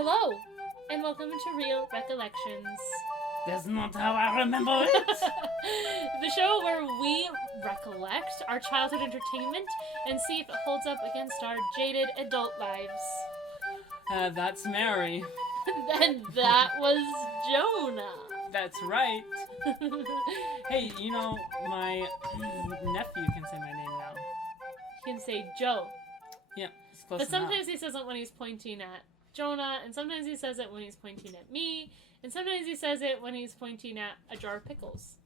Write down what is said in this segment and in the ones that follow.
Hello, and welcome to Real Recollections. That's not how I remember it. The show where we recollect our childhood entertainment and see if it holds up against our jaded adult lives. That's Mary. And that was Jonah. That's right. Hey, you know, my nephew can say my name now. You can say Joe. Yeah, it's close But enough. sometimes he says it when he's pointing at Jonah, and sometimes he says it when he's pointing at me, and sometimes he says it when he's pointing at a jar of pickles.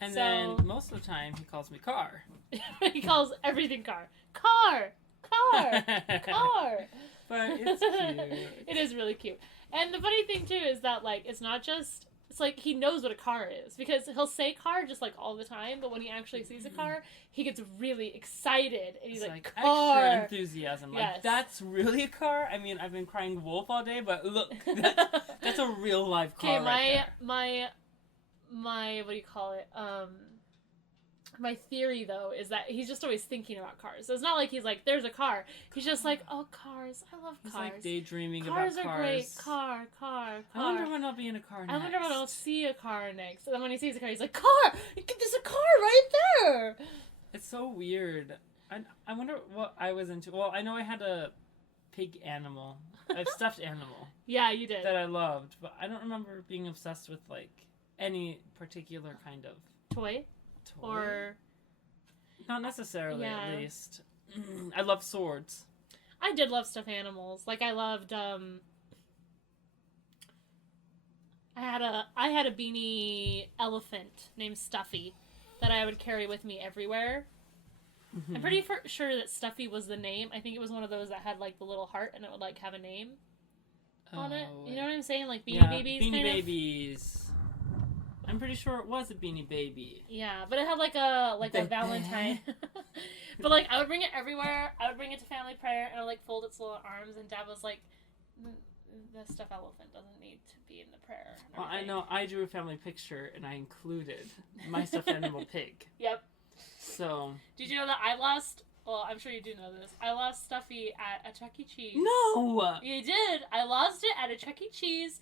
And So- then most of the time he calls me Car. He calls everything car. Car! Car! Car! But it's cute. It is really cute. And the funny thing, too, is that, like, it's not just... It's like he knows what a car is. Because he'll say car just, like, all the time, but when he actually sees a car, he gets really excited. And he's It's like, extra car! enthusiasm. Yes. Like, that's really a car? I mean, I've been crying wolf all day, but look, that's a real life car Okay, right there. my, what do you call it? My theory, though, is that he's just always thinking about cars. So it's not like he's like, there's a car. He's just like, oh, cars. I love He's cars. like daydreaming Cars about are cars. great. Car. I wonder when I'll be in a car next. I wonder when I'll see a car next. And then when he sees a car, he's like, car! There's a car right there! It's so weird. I wonder what I was into. Well, I know I had a pig animal, a stuffed animal Yeah, you did. that I loved, but I don't remember being obsessed with, like, any particular kind of Toy? toy. Or... Not necessarily, Yeah. at least. I love swords. I did love stuffed animals. Like, I loved, I had a beanie elephant named Stuffy that I would carry with me everywhere. I'm pretty sure that Stuffy was the name. I think it was one of those that had, like, the little heart and it would, like, have a name on it. You know what I'm saying? Like Beanie Babies, Beanie kind of? Babies. I'm pretty sure it was a Beanie Baby. Yeah, but it had, like, a The Valentine. But, like, I would bring it everywhere. I would bring it to family prayer, and I would, like, fold its little arms, and Dad was like, the stuffed elephant doesn't need to be in the prayer. and Well, I everything." know I drew a family picture and I included my stuffed animal pig. Yep. So. Did you know that I lost... Well, I'm sure you do know this. I lost Stuffy at a Chuck E. Cheese. No! You did. I lost it at a Chuck E. Cheese.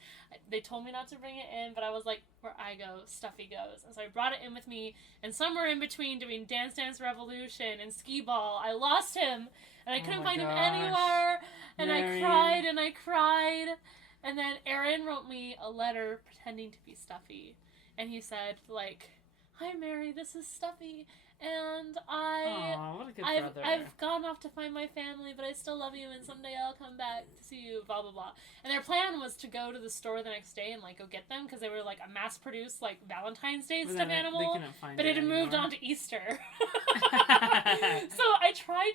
They told me not to bring it in, but I was like, where I go, Stuffy goes. And so I brought it in with me, and somewhere in between doing Dance Dance Revolution and Skee Ball, I lost him, and I couldn't find him anywhere, and Mary. I cried, and then Aaron wrote me a letter pretending to be Stuffy, and he said, like, hi Mary, this is Stuffy, and Aw, what a good brother. I've gone off to find my family, but I still love you, and someday I'll come back to see you, blah, blah, blah. And their plan was to go to the store the next day and, like, go get them, because they were, like, a mass-produced, like, Valentine's Day But stuffed then animal, They couldn't find but it had moved anymore. on to Easter. So I tried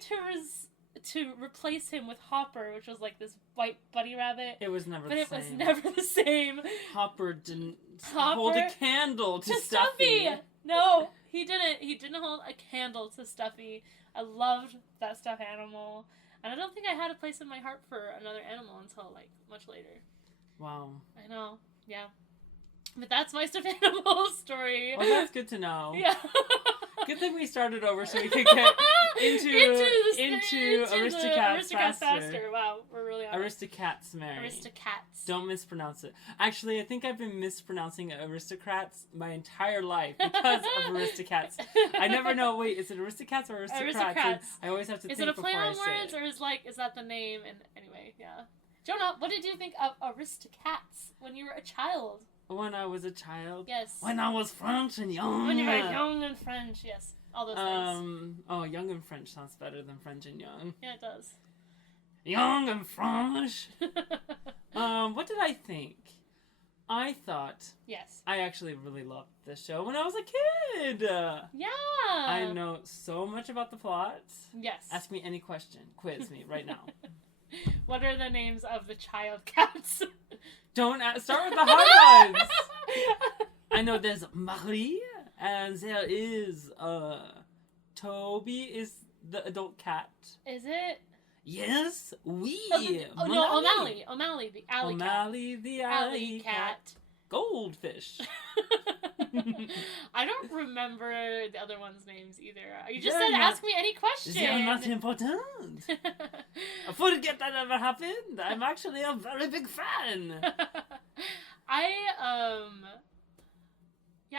to replace him with Hopper, which was, like, this white bunny rabbit, It was never but the it same. was never the same. Hopper didn't Hopper hold a candle to Stuffy. No, he didn't. He didn't hold a candle to Stuffy. I loved that stuffed animal. And I don't think I had a place in my heart for another animal until, like, much later. Wow. I know. Yeah. But that's my stuffed animal story. Well, that's good to know. Yeah. Good thing we started over so we could get into the Aristocats faster. Wow, we're really on it. Aristocats, Mary. Aristocats. Don't mispronounce it. Actually, I think I've been mispronouncing aristocrats my entire life because of Aristocats. I never know, wait, is it Aristocats or Aristocrats? Aristocrats. I always have to Is think it a play before on I say words, it. or is that the name? And anyway, yeah. Jonah, what did you think of Aristocats when you were a child? When I was a child? Yes. When I was French and young. When you were young and French, yes. All those things. Oh, young and French sounds better than French and young. Yeah, it does. Young and French. What did I think? I thought Yes. I actually really loved this show when I was a kid. Yeah. I know so much about the plot. Yes. Ask me any question. Quiz me right now. What are the names of the child cats? Don't start with the hard ones. I know there's Marie, and there is Toby is the adult cat. Is it? Yes, we. Oh, no, O'Malley. O'Malley, the alley cat. O'Malley, the alley cat. Goldfish. I don't remember the other one's names either. You just They're said not- ask me any question. They're not important. Forget that ever happened. I'm actually a very big fan. I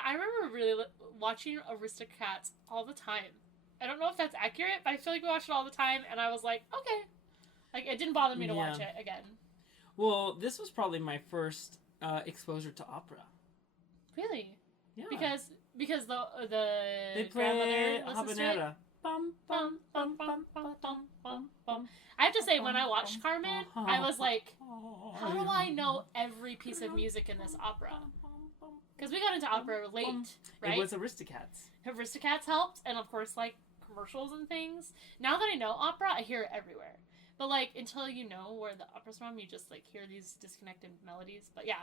remember really watching Aristocats all the time. I don't know if that's accurate, but I feel like we watched it all the time, and I was like, okay. Like, it didn't bother me to watch it again. Well, this was probably my first exposure to opera. Really? Yeah. Because the they grandmother play listens to it? habanera. Bum, bum, bum, bum, bum, bum, bum, bum. I have to say, when I watched Carmen, I was like, how do I know every piece of music in this opera? Because we got into opera late, right? It was Aristocats. Aristocats helped, and of course, like, commercials and things. Now that I know opera, I hear it everywhere. But, like, until you know where the opera's from, you just, like, hear these disconnected melodies. But, yeah.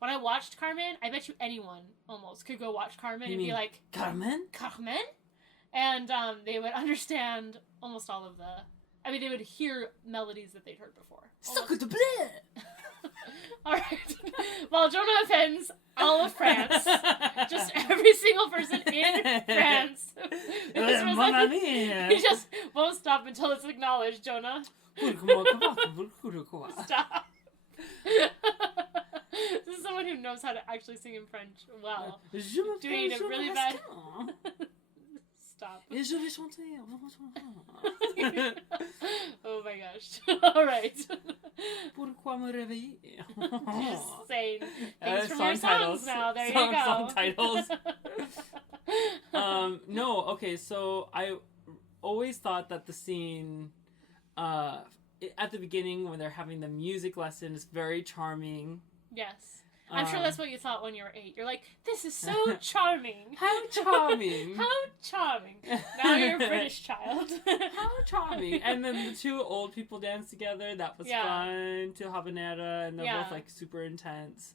When I watched Carmen, I bet you anyone, almost, could go watch Carmen and be like... Carmen? Carmen? And they would understand almost all of the... I mean, they would hear melodies that they'd heard before. Alright. Well, Jonah offends all of France. Just every single person in France. He just won't stop until it's acknowledged, Jonah. Stop. This is someone who knows how to actually sing in French well. Doing a really bad... Stop. Oh my gosh. Alright. Pourquoi me réveiller? Just saying things from your songs now. There you go. Song titles. No, okay, so I always thought that the scene at the beginning when they're having the music lesson is very charming. Yes. I'm sure that's what you thought when you were 8. You're like, this is so charming. How charming. How charming. Now you're a British child. How charming. And then the two old people dance together. That was fun. To habanera. And they're both like super intense.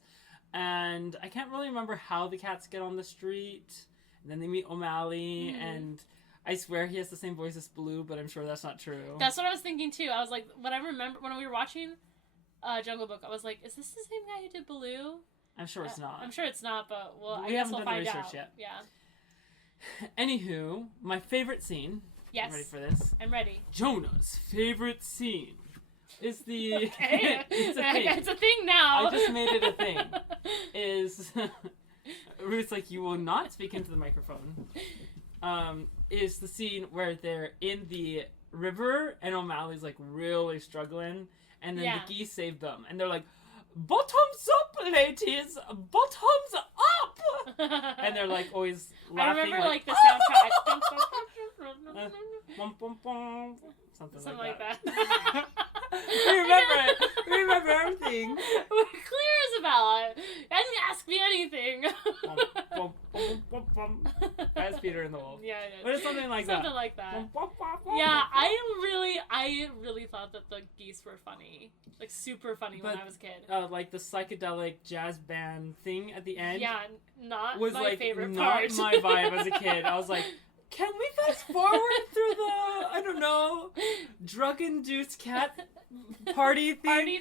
And I can't really remember how the cats get on the street. And then they meet O'Malley. Mm-hmm. And I swear he has the same voice as Blue, but I'm sure that's not true. That's what I was thinking too. I was like, when I remember when we were watching Jungle Book, I was like, is this the same guy who did Baloo? I'm sure it's not. I'm sure it's not, but I we guess haven't we'll done the find research out. yet. Yeah. Anywho, my favorite scene. Yes. Ready for this? I'm ready. Jonah's favorite scene is the... Okay. It's a thing now. I just made it a thing. Is... Ruth's like, you will not speak into the microphone. Is the scene where they're in the river and O'Malley's like really struggling and then the geese save them and they're like, bottoms up, ladies! Bottoms up! And they're like always laughing. I remember like the soundtrack. Something like that. We remember everything. We're clear as a bell. And ask me anything. That's Peter and the Wolf. Yeah, it is. But it's something like that. Something like that. Yeah, I really thought that the geese were funny. Like, super funny when I was a kid. Like, the psychedelic jazz band thing at the end. Yeah, not was my like, favorite not part. my vibe as a kid. I was like, can we fast forward through the, I don't know, drug-induced cat party thing?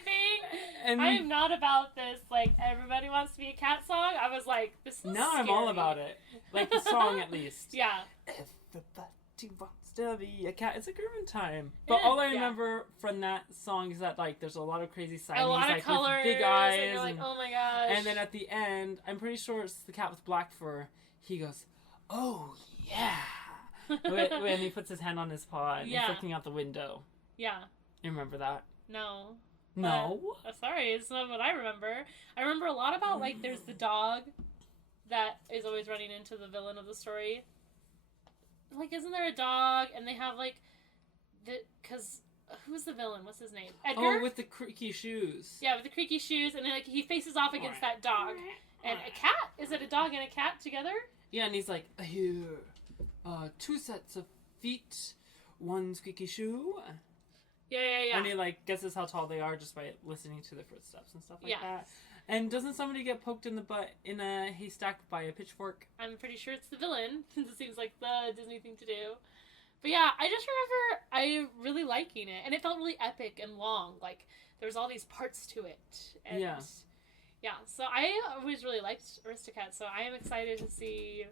And I am not about this, like, everybody wants to be a cat song. I was like, this is now scary. I'm all about it. Like, the song, at least. Yeah. Everybody wants to be a cat. It's a grooving time. But all I remember from that song is that, like, there's a lot of crazy Siamese, a lot of like, colors, with big eyes. and you're like, oh my gosh. And then at the end, I'm pretty sure it's the cat with black fur. He goes, oh, yeah. when he puts his hand on his paw and he's looking out the window. Yeah. You remember that? No. No? Sorry, it's not what I remember. I remember a lot about, like, there's the dog that is always running into the villain of the story. Like, isn't there a dog? And they have, like, because who's the villain? What's his name? Edgar? Oh, with the creaky shoes. Yeah, with the creaky shoes, and then, like, he faces off against that dog. And a cat? Is it a dog and a cat together? Yeah, and he's like, here, 2 sets of feet, 1 squeaky shoe. Yeah. And he, like, guesses how tall they are just by listening to their footsteps and stuff like that. And doesn't somebody get poked in the butt in a haystack by a pitchfork? I'm pretty sure it's the villain, since it seems like the Disney thing to do. But yeah, I just remember I really liking it. And it felt really epic and long. Like, there was all these parts to it. And yeah, so I always really liked Aristocats, so I am excited to see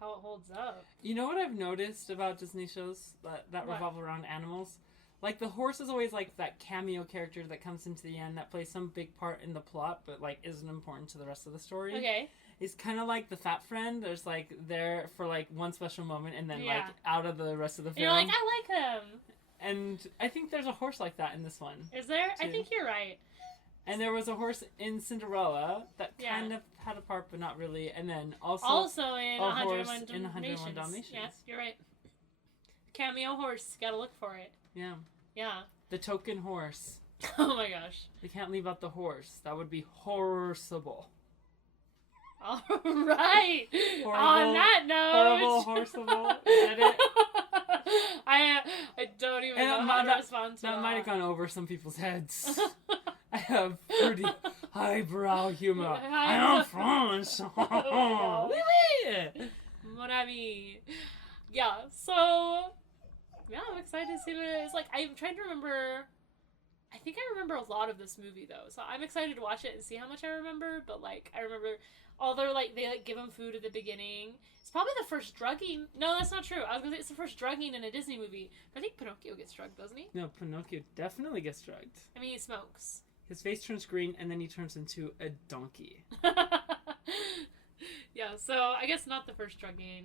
how it holds up. You know what I've noticed about Disney shows that revolve around animals? Like, the horse is always, like, that cameo character that comes into the end that plays some big part in the plot, but, like, isn't important to the rest of the story. Okay. He's kind of like the fat friend. There's, like, there for, like, one special moment and then, like, out of the rest of the film. You're like, I like him. And I think there's a horse like that in this one. Is there? Too. I think you're right. And there was a horse in Cinderella that kind of had a part, but not really. And then also in a horse 101 in 101 Dalmatians. Yes, you're right. Cameo horse. Gotta look for it. Yeah. Yeah. The token horse. Oh my gosh. They can't leave out the horse. That would be horseable. All right. Horrible, on that note. Horrible, horseable. Is that it? I don't even know how to respond to that. That might have gone over some people's heads. I have pretty highbrow humor. I am French. Oh Mon ami. Yeah, so yeah, I'm excited to see what it is. Like, I'm trying to remember. I think I remember a lot of this movie though, so I'm excited to watch it and see how much I remember. But like, I remember all their they give him food at the beginning. It's probably the first drugging. No, that's not true. I was gonna say it's the first drugging in a Disney movie. But I think Pinocchio gets drugged, doesn't he? No, Pinocchio definitely gets drugged. I mean, he smokes. His face turns green, and then he turns into a donkey. Yeah, so I guess not the first drugging.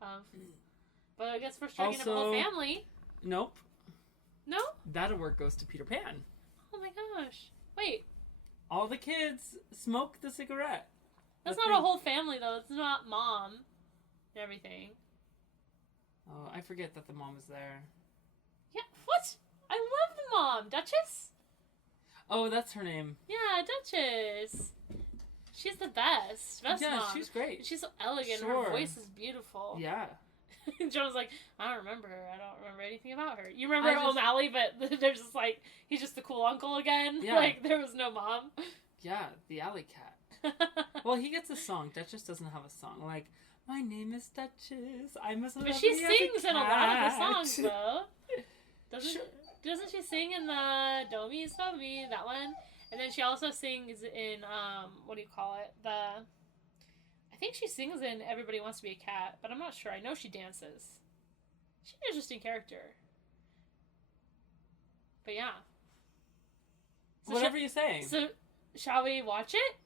But I guess first drugging of the whole family. Nope. No? That award goes to Peter Pan. Oh my gosh. Wait. All the kids smoke the cigarette. That's not a whole family, though. It's not mom and everything. Oh, I forget that the mom was there. Yeah, what? I love the mom. Duchess? Oh, that's her name. Yeah, Duchess. She's the best. Best yeah, mom. She's great. She's so elegant. Sure. Her voice is beautiful. Yeah. Jonah's like, I don't remember her. I don't remember anything about her. You remember O'Malley, but there's just like, he's just the cool uncle again. Yeah. Like, there was no mom. Yeah, the alley cat. Well, he gets a song. Duchess doesn't have a song. Like, my name is Duchess. I'm as lovely as a cat. But she sings in a lot of the songs, though. Doesn't she sing in the Do Mi, So Mi, that one? And then she also sings in, what do you call it? I think she sings in Everybody Wants to Be a Cat, but I'm not sure. I know she dances. She's an interesting character. But yeah. So whatever you're saying. So, shall we watch it?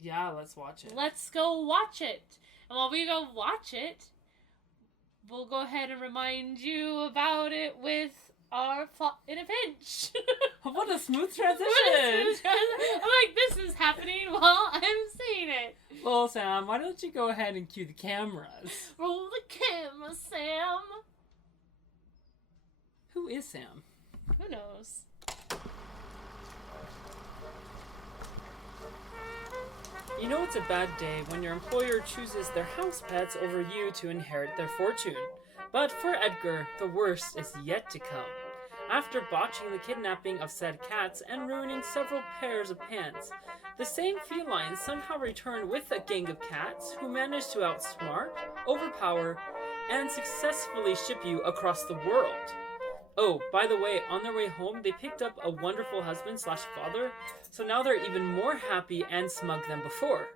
Yeah, let's watch it. Let's go watch it. And while we go watch it, we'll go ahead and remind you about it with our plot in a pinch. What a smooth transition. I'm like, this is happening while I'm saying it. Well, Sam, why don't you go ahead and cue the cameras? Roll the camera, Sam. Who is Sam? Who knows? You know it's a bad day when your employer chooses their house pets over you to inherit their fortune. But for Edgar, the worst is yet to come. After botching the kidnapping of said cats and ruining several pairs of pants, the same felines somehow return with a gang of cats who manage to outsmart, overpower, and successfully ship you across the world. Oh, by the way, on their way home, they picked up a wonderful husband/father, so now they're even more happy and smug than before.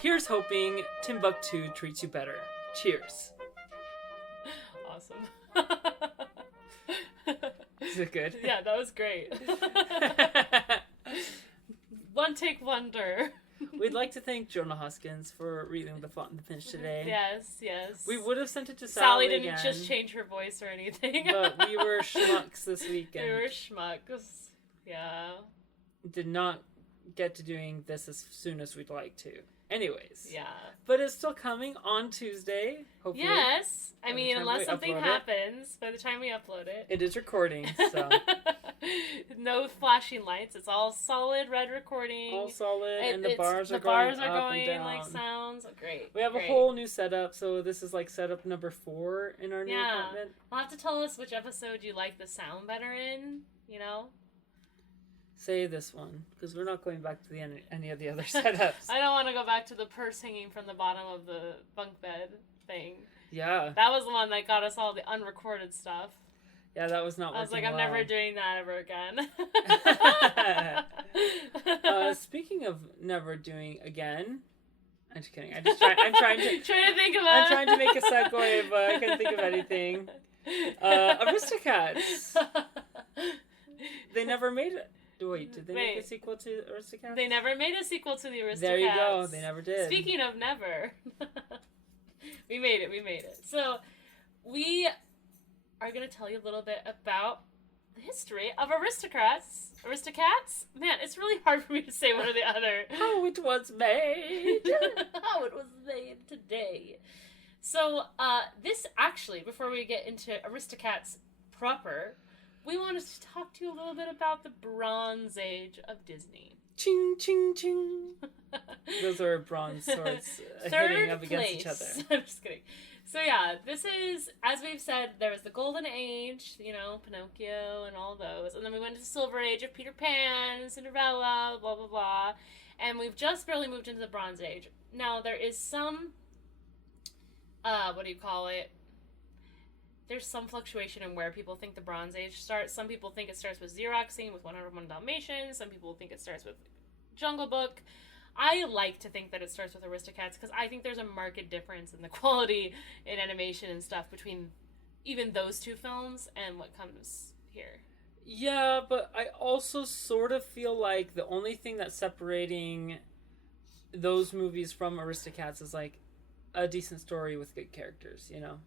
Here's hoping Timbuktu treats you better. Cheers. Awesome. Is it good? Yeah, that was great. One take wonder. We'd like to thank Jonah Hoskins for reading the Font and the Pinch today. Yes, yes. We would have sent it to Sally Sally didn't again, just change her voice or anything. but we were schmucks this weekend. We were schmucks. Yeah. Did not get to doing this as soon as we'd like to. Anyways. Yeah. But it's still coming on Tuesday, hopefully. Yes. I By the mean, time unless we something upload it. happens by the time we upload it. It is recording, so. No flashing lights. It's all solid red recording. All solid, and the It's- bars are the going bars are up going and down. like sounds. Great. We have great. a whole new setup, so this is like setup number 4 in our new Yeah. apartment. You'll have to tell us which episode you like the sound better in, you know? Say this one, because we're not going back to any of the other setups. I don't want to go back to the purse hanging from the bottom of the bunk bed thing. Yeah. That was the one that got us all the unrecorded stuff. Yeah, that was not I was like, working I'm never well. doing that ever again. Speaking of never doing again, I'm just kidding. I'm trying to trying to think of I'm trying to make a segue, but I couldn't think of anything. Aristocats. They never made it. Wait, did they make a sequel to Aristocats? They never made a sequel to the Aristocats. There you go. They never did. Speaking of never, we made it. So we are going to tell you a little bit about the history of Aristocats. Aristocats? Man, it's really hard for me to say one or the other. How it was made. How it was made today. So, this actually, before we get into Aristocats proper, we wanted to talk to you a little bit about the Bronze Age of Disney. Ching, ching, ching. Those are bronze swords hitting up against each other. I'm just kidding. So yeah, this is, as we've said, there was the Golden Age, you know, Pinocchio and all those. And then we went to the Silver Age of Peter Pan, Cinderella, blah, blah, blah. And we've just barely moved into the Bronze Age. Now, there is some, there's some fluctuation in where people think the Bronze Age starts. Some people think it starts with Xeroxing with 101 Dalmatians. Some people think it starts with Jungle Book. I like to think that it starts with Aristocats because I think there's a marked difference in the quality in animation and stuff between even those two films and what comes here. Yeah, but I also sort of feel like the only thing that's separating those movies from Aristocats is like a decent story with good characters, you know?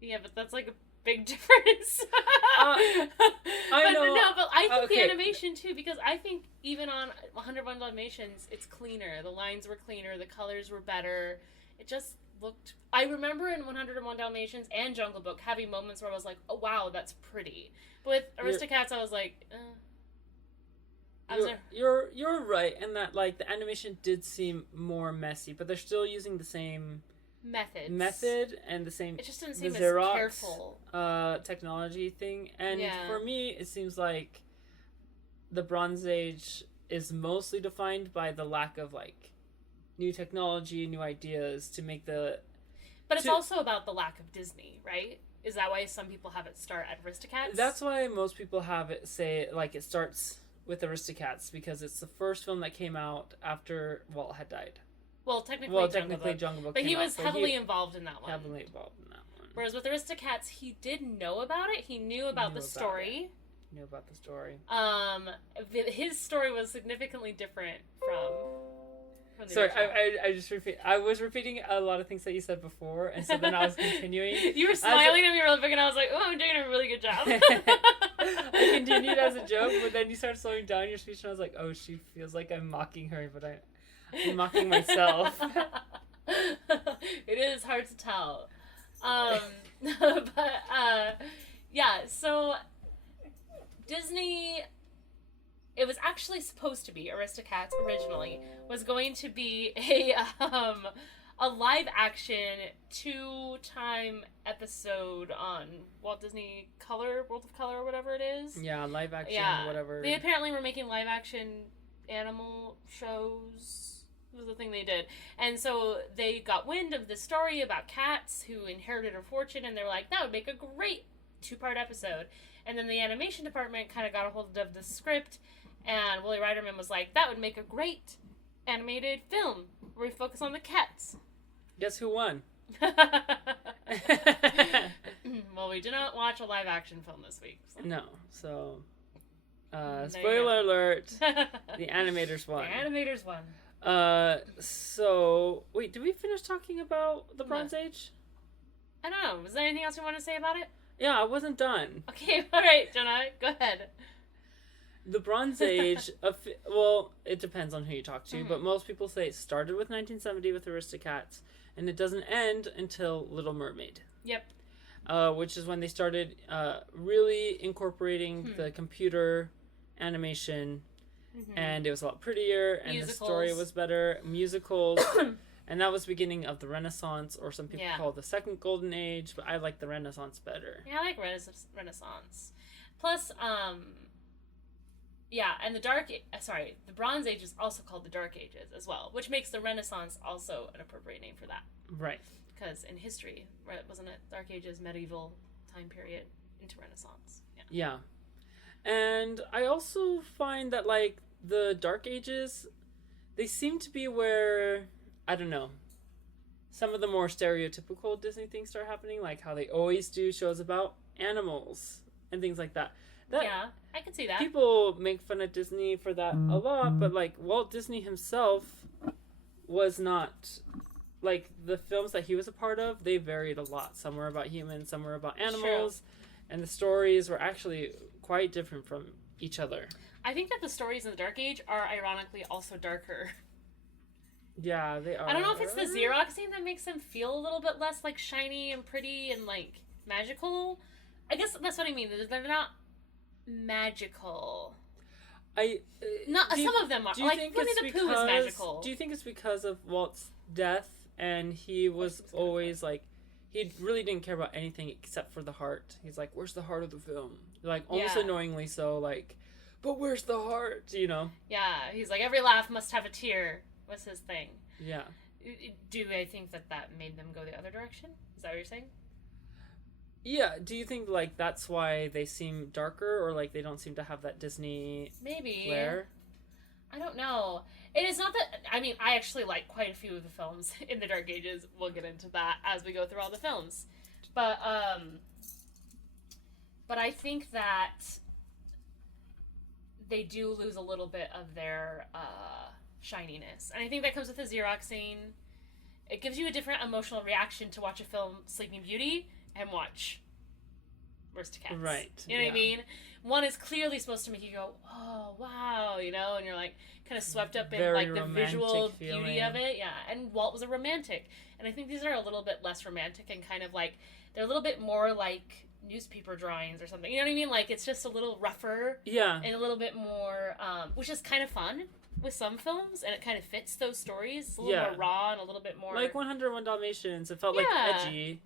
Yeah, but that's like a big difference. I know. No, but I think Okay. the animation too, because I think even on 101 Dalmatians, it's cleaner. The lines were cleaner, the colors were better. It just looked... I remember in 101 Dalmatians and Jungle Book having moments where I was like, oh wow, that's pretty. But with Aristocats, I was like, You're right in that like the animation did seem more messy, but they're still using the same method and the same it just didn't seem as Xerox, careful technology thing. And Yeah. for me, it seems like the Bronze Age is mostly defined by the lack of like new technology, new ideas to make the. But it's also about the lack of Disney, right? Is that why some people have it start at Aristocats? That's why most people have it say like it starts with Aristocats because it's the first film that came out after Walt had died. Well, technically Jungle Book. But he was heavily involved in that one. Heavily involved in that one. Whereas with Aristocats, he did know about it. He knew about the story. He knew about the story. His story was significantly different from the Sorry, original. I was repeating a lot of things that you said before, and so then I was continuing. You were smiling at me really big, and I was like, "Oh, I'm doing a really good job." I continued as a joke, but then you started slowing down your speech, and I was like, "Oh, she feels like I'm mocking her, but I'm mocking myself." It is hard to tell. Yeah, so Disney, it was actually supposed to be, Aristocats originally, was going to be a live action 2-time episode on Walt Disney World of Color, or whatever it is. Yeah, live action, whatever. They apparently were making live action animal shows. Was the thing they did. And so they got wind of the story about cats who inherited a fortune, and they were like, that would make a great 2-part episode. And then the animation department kind of got a hold of the script, and Willie Reiderman was like, that would make a great animated film where we focus on the cats. Guess who won? Well, we did not watch a live action film this week. So. No, so spoiler alert, the animators won. The animators won. So wait, did we finish talking about the Bronze Age? I don't know. Was there anything else you want to say about it? Yeah, I wasn't done. Okay, all right, Jonah, go ahead. The Bronze Age, well, it depends on who you talk to, but most people say it started with 1970 with Aristocats, and it doesn't end until Little Mermaid. Yep. Which is when they started really incorporating the computer animation, and it was a lot prettier, and the story was better. Musicals. And that was the beginning of the Renaissance, or some people call it the Second Golden Age, but I like the Renaissance better. Yeah, I like Renaissance. Plus, and the Bronze Age is also called the Dark Ages as well, which makes the Renaissance also an appropriate name for that. Right. Because in history, wasn't it Dark Ages, medieval time period into Renaissance? Yeah. And I also find that, like, the Dark Ages, they seem to be where, I don't know, some of the more stereotypical Disney things start happening, like how they always do shows about animals and things like that. Yeah, I can see that. People make fun of Disney for that a lot, but like Walt Disney himself was not, like, the films that he was a part of, they varied a lot. Some were about humans, some were about animals, and the stories were actually quite different from each other. I think that the stories in the Dark Age are ironically also darker. Yeah, they are. I don't know if it's the Xeroxing that makes them feel a little bit less, like, shiny and pretty and, like, magical. I guess that's what I mean. They're not magical. Some of them are. Like, Winnie the Pooh is magical. Do you think it's because of Walt's death, and he was always, like, he really didn't care about anything except for the heart. He's like, where's the heart of the film? Like, almost annoyingly so, like, but where's the heart, you know? Yeah, he's like, every laugh must have a tear. What's his thing? Yeah. Do I think that made them go the other direction? Is that what you're saying? Yeah, do you think, like, that's why they seem darker, or, like, they don't seem to have that Disney flair? I don't know. It is not that... I mean, I actually like quite a few of the films in the Dark Ages. We'll get into that as we go through all the films. But I think that they do lose a little bit of their shininess. And I think that comes with the Xeroxing. It gives you a different emotional reaction to watch a film, Sleeping Beauty, and watch Aristocats. Right. You know what I mean? One is clearly supposed to make you go, oh, wow, you know, and you're like kind of swept up in Very like the visual feeling. beauty of it. Yeah. And Walt was a romantic. And I think these are a little bit less romantic and kind of like, they're a little bit more like newspaper drawings or something. You know what I mean? Like, it's just a little rougher. Yeah. And a little bit more, which is kind of fun with some films, and it kind of fits those stories. It's a little more raw and a little bit more... Like 101 Dalmatians. It felt like edgy.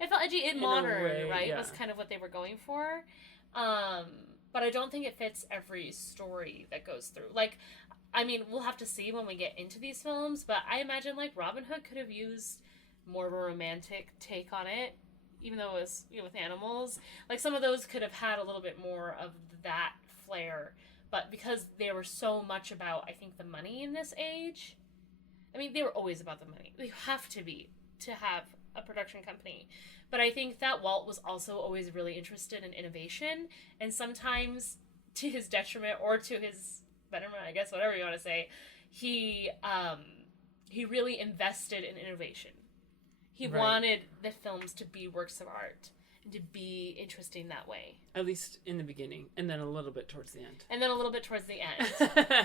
It felt edgy and modern, way, right? yeah. Was kind of what they were going for. But I don't think it fits every story that goes through. Like, I mean, we'll have to see when we get into these films, but I imagine, like, Robin Hood could have used more of a romantic take on it, even though it was, you know, with animals. Like, some of those could have had a little bit more of that flair, but because they were so much about, I think, the money in this age, I mean, they were always about the money. They have to be to have a production company. But I think that Walt was also always really interested in innovation, and sometimes to his detriment or to his betterment, I guess, whatever you want to say, he really invested in innovation. He wanted the films to be works of art and to be interesting that way. At least in the beginning, and then a little bit towards the end. And then a little bit towards the end.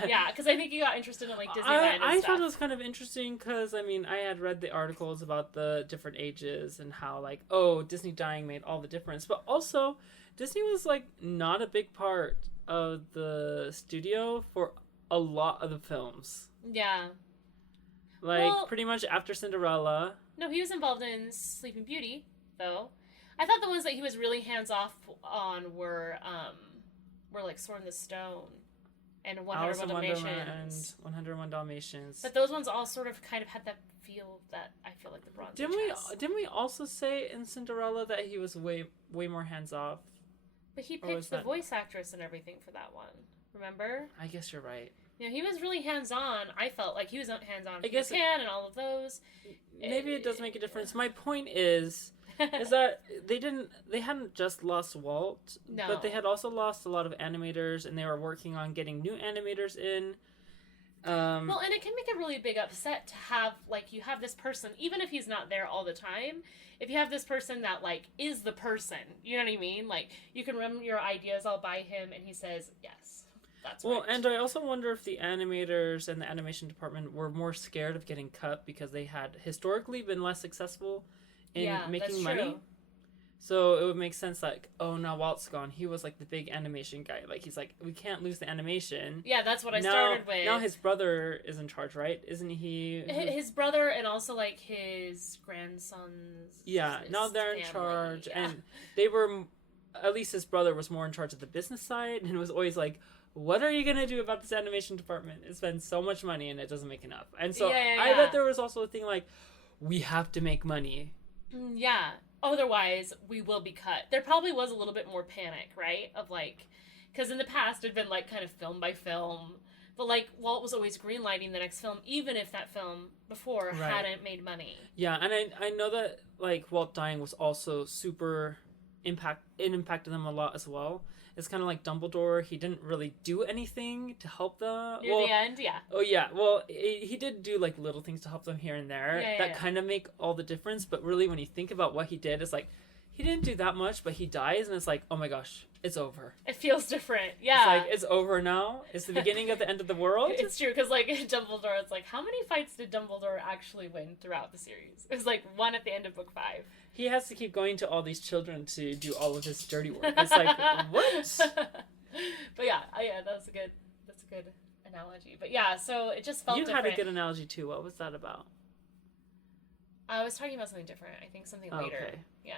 Yeah, because I think he got interested in, like, Disneyland and I stuff. thought it was kind of interesting because, I mean, I had read the articles about the different ages and how, like, oh, Disney dying made all the difference. But also, Disney was, like, not a big part of the studio for a lot of the films. Yeah. Like, pretty much after Cinderella. No, he was involved in Sleeping Beauty, though. I thought the ones that he was really hands-off on were like Sword in the Stone and 101 Dalmatians. And 101 Dalmatians. But those ones all sort of kind of had that feel that I feel like the Bronze Age has. Didn't we also say in Cinderella that he was way more hands-off? But he picked the voice actress and everything for that one. Remember? I guess you're right. You know, he was really hands-on. I felt like he was hands-on for Japan and all of those. Maybe it does make a difference. My point is that they hadn't just lost Walt, but they had also lost a lot of animators, and they were working on getting new animators in. Well, and it can make a really big upset to have, like, you have this person, even if he's not there all the time, if you have this person that, like, is the person, you know what I mean? Like, you can run your ideas all by him, and he says, yes, that's right. Well, and I also wonder if the animators and the animation department were more scared of getting cut because they had historically been less successful in making money. True. So it would make sense, like, oh, now Walt's gone. He was, like, the big animation guy. Like, he's like, we can't lose the animation. Yeah, that's what I started with. Now his brother is in charge, right? Isn't he? His brother and also, like, his grandsons. Yeah, now they're in charge. Yeah. And they were, at least his brother was more in charge of the business side. And it was always like, what are you going to do about this animation department? It spends so much money and it doesn't make enough. And so I bet there was also a thing like, we have to make money. Yeah. Otherwise, we will be cut. There probably was a little bit more panic, right? Of, like, because in the past, it'd been, like, kind of film by film. But, like, Walt was always greenlighting the next film, even if that film before Right. hadn't made money. Yeah, and I know that, like, Walt dying was also super it impacted them a lot as well. It's kind of like Dumbledore. He didn't really do anything to help them. Near the end, yeah. Oh, yeah. Well, he did do, like, little things to help them here and there. Yeah. Kind of make all the difference. But really, when you think about what he did, it's like, he didn't do that much, but he dies, and it's like, oh my gosh, it's over. It feels different, yeah. It's like, it's over now. It's the beginning of the end of the world. It's true, because, like, Dumbledore, it's like, how many fights did Dumbledore actually win throughout the series? It was, like, one at the end of book 5. He has to keep going to all these children to do all of his dirty work. It's like, what? But yeah, that's a good analogy. But yeah, so it just felt different. You had a good analogy, too. What was that about? I was talking about something different. I think something later. Okay. Yeah.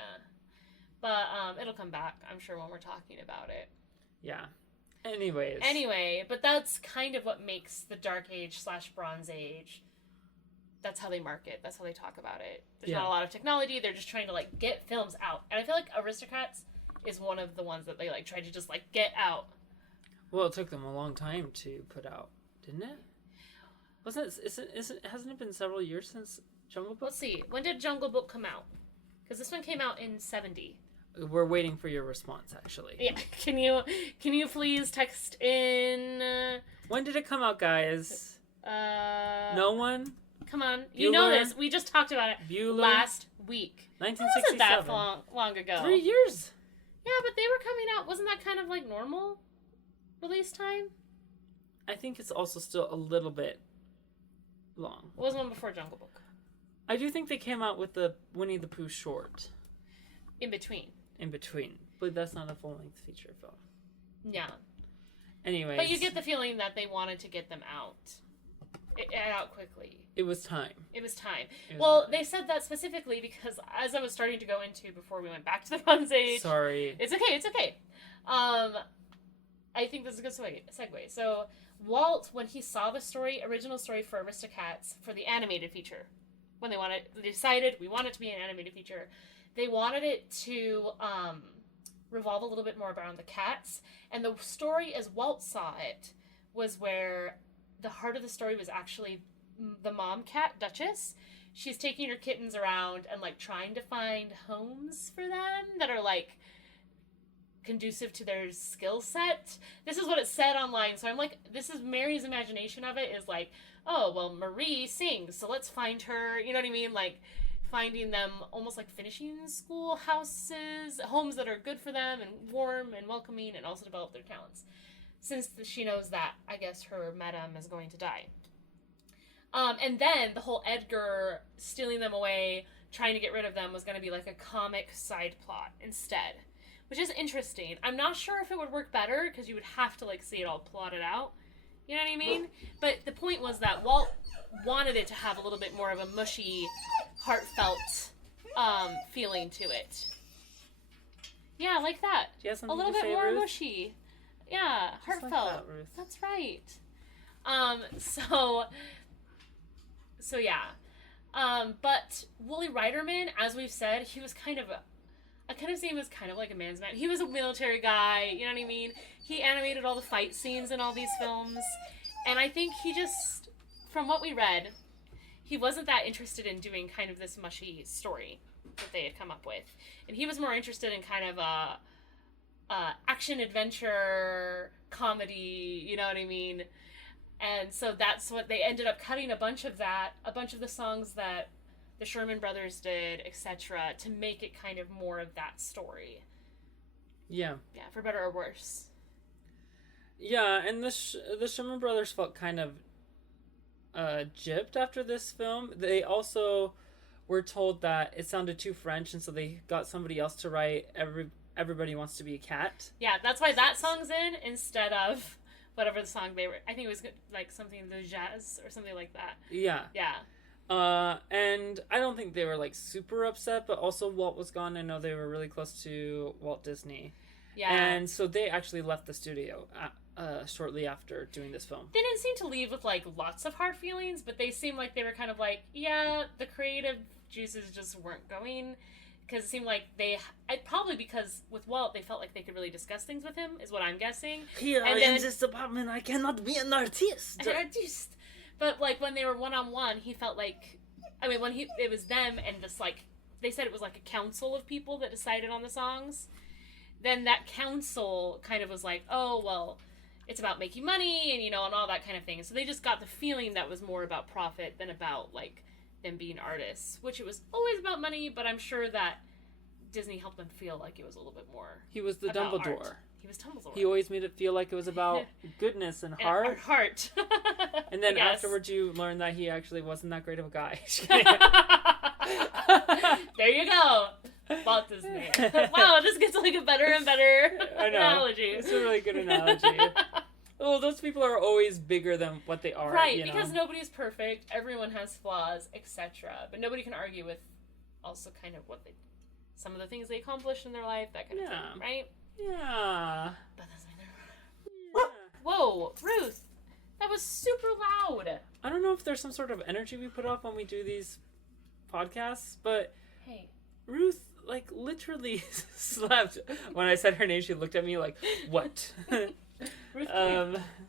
But it'll come back, I'm sure, when we're talking about it. Yeah. Anyways. Anyway, but that's kind of what makes the Dark Age / Bronze Age. That's how they market. That's how they talk about it. There's not a lot of technology. They're just trying to, like, get films out. And I feel like Aristocats is one of the ones that they, like, try to just, like, get out. Well, it took them a long time to put out, didn't it? Hasn't it been several years since Jungle Book? Let's see. When did Jungle Book come out? Because this one came out in 70. We're waiting for your response, actually. Yeah. Can you please text in... When did it come out, guys? No one? Come on. You know this. We just talked about it last week. 1967. It wasn't that long ago. 3 years. Yeah, but they were coming out. Wasn't that kind of like normal release time? I think it's also still a little bit long. What was one before Jungle Book? I do think they came out with the Winnie the Pooh short. In between. But that's not a full-length feature film. Yeah. Anyways. But you get the feeling that they wanted to get them out quickly. It was time. They said that specifically because as I was starting to go into before we went back to the Bronze Age. Sorry. It's okay. I think this is a good segue. So Walt, when he saw the original story for Aristocats for the animated feature, when they decided we want it to be an animated feature, they wanted it to revolve a little bit more around the cats. And the story, as Walt saw it, was where the heart of the story was actually the mom cat, Duchess. She's taking her kittens around and, like, trying to find homes for them that are, like, conducive to their skill set. This is what it said online. So I'm like, this is Mary's imagination of it is like, oh, well, Marie sings, so let's find her, you know what I mean? Like, finding them almost like finishing school houses, homes that are good for them and warm and welcoming and also develop their talents. Since she knows that, I guess, her madam is going to die. And then the whole Edgar stealing them away, trying to get rid of them, was going to be like a comic side plot instead. Which is interesting. I'm not sure if it would work better, because you would have to, like, see it all plotted out. You know what I mean? But the point was that Walt wanted it to have a little bit more of a mushy, heartfelt feeling to it. Yeah, like that. Do you have something a little to bit say, more Ruth? mushy. Yeah, Just heartfelt. like that, Ruth. That's right. So yeah. But Wooly Riderman, as we've said, he was kind of I kind of see him as kind of like a man's man. He was a military guy, you know what I mean? He animated all the fight scenes in all these films. And I think he just, from what we read, he wasn't that interested in doing kind of this mushy story that they had come up with. And he was more interested in kind of a action adventure comedy, you know what I mean? And so that's what they ended up cutting a bunch of the songs that the Sherman Brothers did, etc., to make it kind of more of that story. Yeah. Yeah, for better or worse. Yeah, and the Sherman Brothers felt kind of gypped after this film. They also were told that it sounded too French, and so they got somebody else to write Everybody Wants to Be a Cat. Yeah, that's why that song's in instead of whatever the song they were... I think it was like something, the jazz or something like that. Yeah. Yeah. And I don't think they were, like, super upset, but also Walt was gone. I know they were really close to Walt Disney. Yeah. And so they actually left the studio shortly after doing this film. They didn't seem to leave with, like, lots of hard feelings, but they seemed like they were kind of like, yeah, the creative juices just weren't going. Because it seemed like probably because with Walt, they felt like they could really discuss things with him, is what I'm guessing. Here, And then- in this department, I cannot be an artist. But, like, when they were one-on-one, he felt like... I mean, when it was them and this, like... They said it was, like, a council of people that decided on the songs. Then that council kind of was like, oh, well, it's about making money and, you know, and all that kind of thing. So they just got the feeling that was more about profit than about, like, them being artists. Which it was always about money, but I'm sure that Disney helped them feel like it was a little bit more He was the about Dumbledore. art. He was Dumbledore. He always made it feel like it was about goodness and heart. Heart. And then Yes. afterwards you learn that he actually wasn't that great of a guy. There you go. Walt Disney. Wow, this gets like a better and better I know. analogy. It's a really good analogy. Oh, those people are always bigger than what they are. Right, you know? because nobody's perfect, everyone has flaws, etc. But nobody can argue with also kind of some of the things they accomplished in their life, that kind of thing, right? Yeah. But that's Whoa, Ruth, that was super loud. I don't know if there's some sort of energy we put up when we do these podcasts, but Hey. Ruth, like, literally slept. When I said her name, she looked at me like, what? Ruth,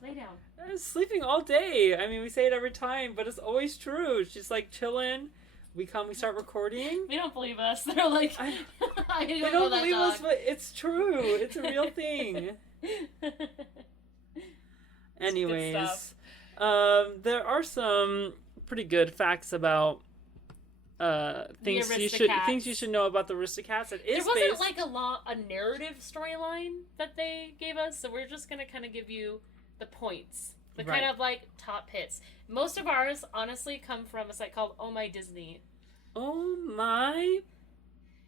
lay down. I was sleeping all day. I mean, we say it every time, but it's always true. She's like chilling. We start recording. They don't believe us. They're like, I They don't don't believe us, but it's true. It's a real thing. Anyways, there are some pretty good facts about things you should know about the Aristocats. It is There wasn't based... like a narrative storyline that they gave us, so we're just gonna kind of give you the points, the kind of like top hits. Most of ours, honestly, come from a site called Oh My Disney. Oh my!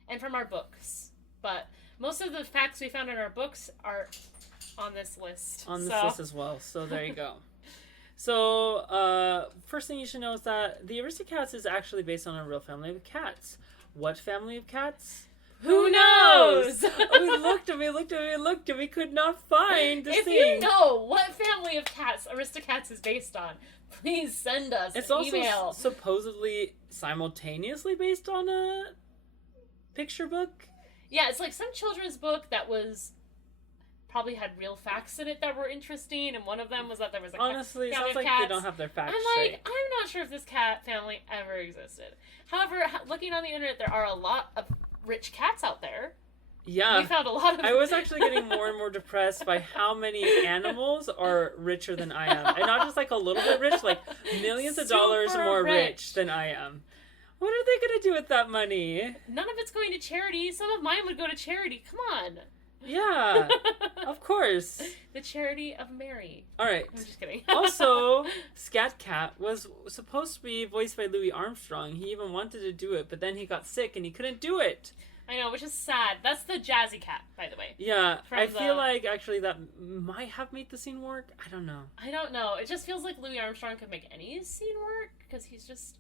And from our books, but most of the facts we found in our books are on this list. On this list as well. So there you go. So, first thing you should know is that the Aristocats is actually based on a real family of cats. What family of cats? Who knows? We looked and we looked and we looked and we could not find the If thing. you know what family of cats Aristocats is based on, please send us It's an also email. supposedly simultaneously based on a picture book. Yeah, it's like some children's book that was probably had real facts in it that were interesting, and one of them was that there was a Honestly, it family sounds of like cats. they don't have their facts I'm like, straight. I'm not sure if this cat family ever existed. However, looking on the internet, there are a lot of rich cats out there. Yeah. We found a lot of... I was actually getting more and more depressed by how many animals are richer than I am. And not just like a little bit rich, like millions of dollars Super more rich. rich than I am. What are they going to do with that money? None of it's going to charity. Some of mine would go to charity. Come on. Yeah, of course. The charity of Mary. All right. I'm just kidding. Also, Scat Cat was supposed to be voiced by Louis Armstrong. He even wanted to do it, but then he got sick and he couldn't do it. I know, which is sad. That's the Jazzy Cat, by the way. Yeah, From I feel like actually that might have made the scene work. I don't know. I don't know. It just feels like Louis Armstrong could make any scene work because he's just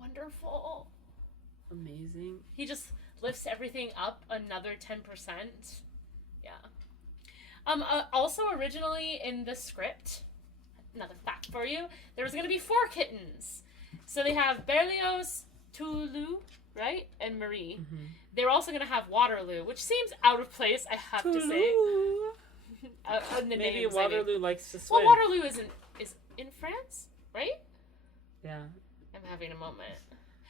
wonderful. Amazing. He just lifts everything up another 10%. Yeah. Also, originally in the script, another fact for you, there was going to be 4 kittens. So they have Berlioz, Toulouse, right? And Marie. Mm-hmm. They were also going to have Waterloo, which seems out of place, I have to say. In the Maybe names, Waterloo likes to swim. Well, Waterloo is in France, right? Yeah. I'm having a moment.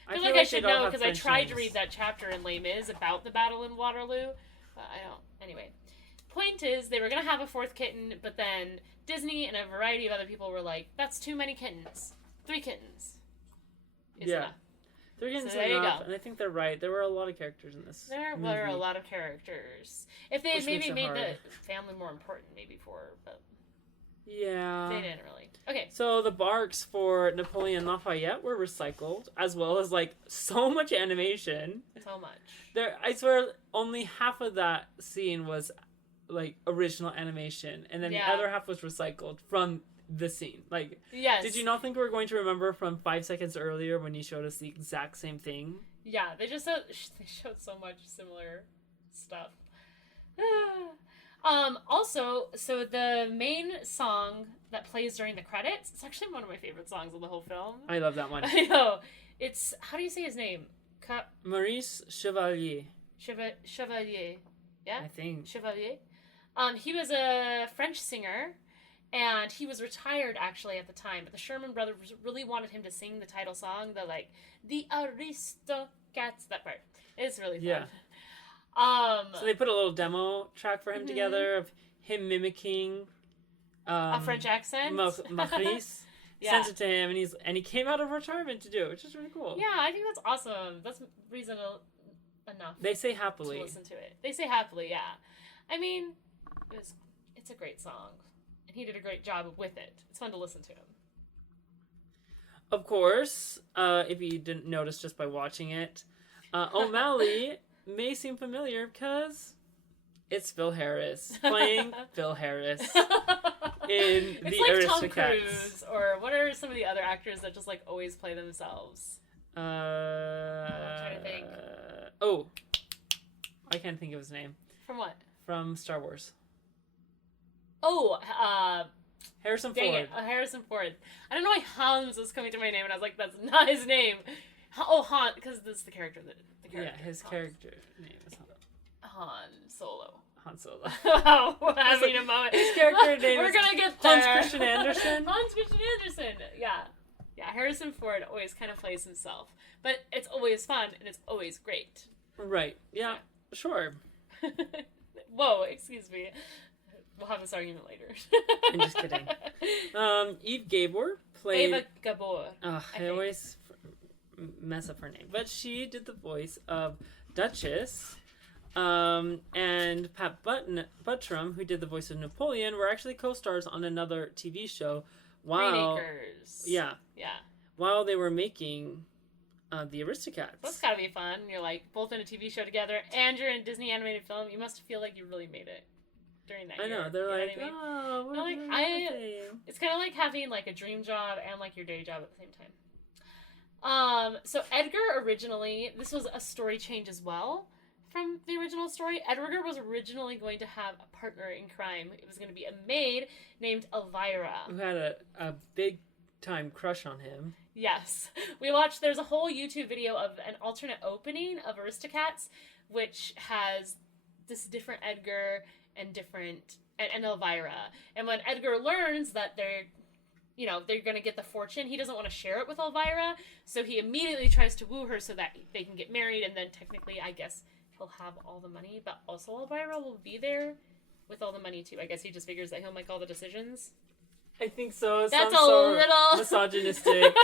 I feel feel like I they should don't know have because I French tried to names. read that chapter in Les Mis about the battle in Waterloo, but I don't. Anyway, point is they were gonna have a 4th kitten, but then Disney and a variety of other people were like, "That's too many kittens. 3 kittens is enough." They're getting So there you enough, go. and I think they're right. There were a lot of characters in this. There movie. were a lot of characters. If they Which maybe makes it made hard. the family more important, maybe but Yeah. they didn't really. Okay. So the barks for Napoleon Lafayette were recycled, as well as like so much animation. So much. I swear, only half of that scene was like original animation, and then the other half was recycled from the scene. Like, Yes. did you not think we were going to remember from 5 seconds earlier when you showed us the exact same thing? Yeah, they showed so much similar stuff. Also, so the main song that plays during the credits, it's actually one of my favorite songs of the whole film. I love that one. I know. It's, how do you say his name? Maurice Chevalier. Chevalier. Yeah? I think. Chevalier. He was a French singer, and he was retired actually at the time, but the Sherman Brothers really wanted him to sing the title song, the Aristocats, that part. It's really fun. Yeah. So they put a little demo track for him together of him mimicking a French accent. Maurice. Yeah. Sent it to him, and he came out of retirement to do it, which is really cool. Yeah, I think that's awesome. That's reason enough. They say happily. To listen to it. They say happily, yeah. I mean, it's a great song, and he did a great job with it. It's fun to listen to him. Of course, if you didn't notice just by watching it, O'Malley may seem familiar because it's Phil Harris playing Phil Harris in it's the like Tom Aristocats. Cruise, or what are some of the other actors that just like always play themselves? I'm trying to think. I can't think of his name. From what? From Star Wars. Oh, Harrison dang Ford. it, Harrison Ford. I don't know why Hans was coming to my name, and I was like, that's not his name. Oh, Han, because that's the character. The character. Yeah, his Hans. character name is Han Solo. Han Solo. Wow, we're having a moment. His character name We're is gonna get there. Hans Christian Andersen. Hans Christian Andersen. Yeah. Harrison Ford always kind of plays himself, but it's always fun and it's always great. Right. Yeah. Sure. Whoa, excuse me. We'll have this argument later. I'm just kidding. Eve Gabor played. Eva Gabor. I always mess up her name, but she did the voice of Duchess. And Pat Buttram, who did the voice of Napoleon, were actually co-stars on another TV show. Greenacres. Yeah. Yeah. While they were making the Aristocats. That's gotta be fun. You're like both in a TV show together, and you're in a Disney animated film. You must feel like you really made it during that year. I know. They're like, what I mean? oh, what like, it's kind of like having like a dream job and like your day job at the same time. So Edgar originally, this was a story change as well from the original story. Edgar was originally going to have a partner in crime. It was going to be a maid named Elvira. Who had a big time crush on him. Yes. There's a whole YouTube video of an alternate opening of Aristocats, which has this different Edgar and Elvira. And when Edgar learns that they're going to get the fortune, he doesn't want to share it with Elvira, so he immediately tries to woo her so that they can get married, and then technically, I guess, he'll have all the money, but also Elvira will be there with all the money too. I guess he just figures that he'll make all the decisions. I think so. That's a little misogynistic.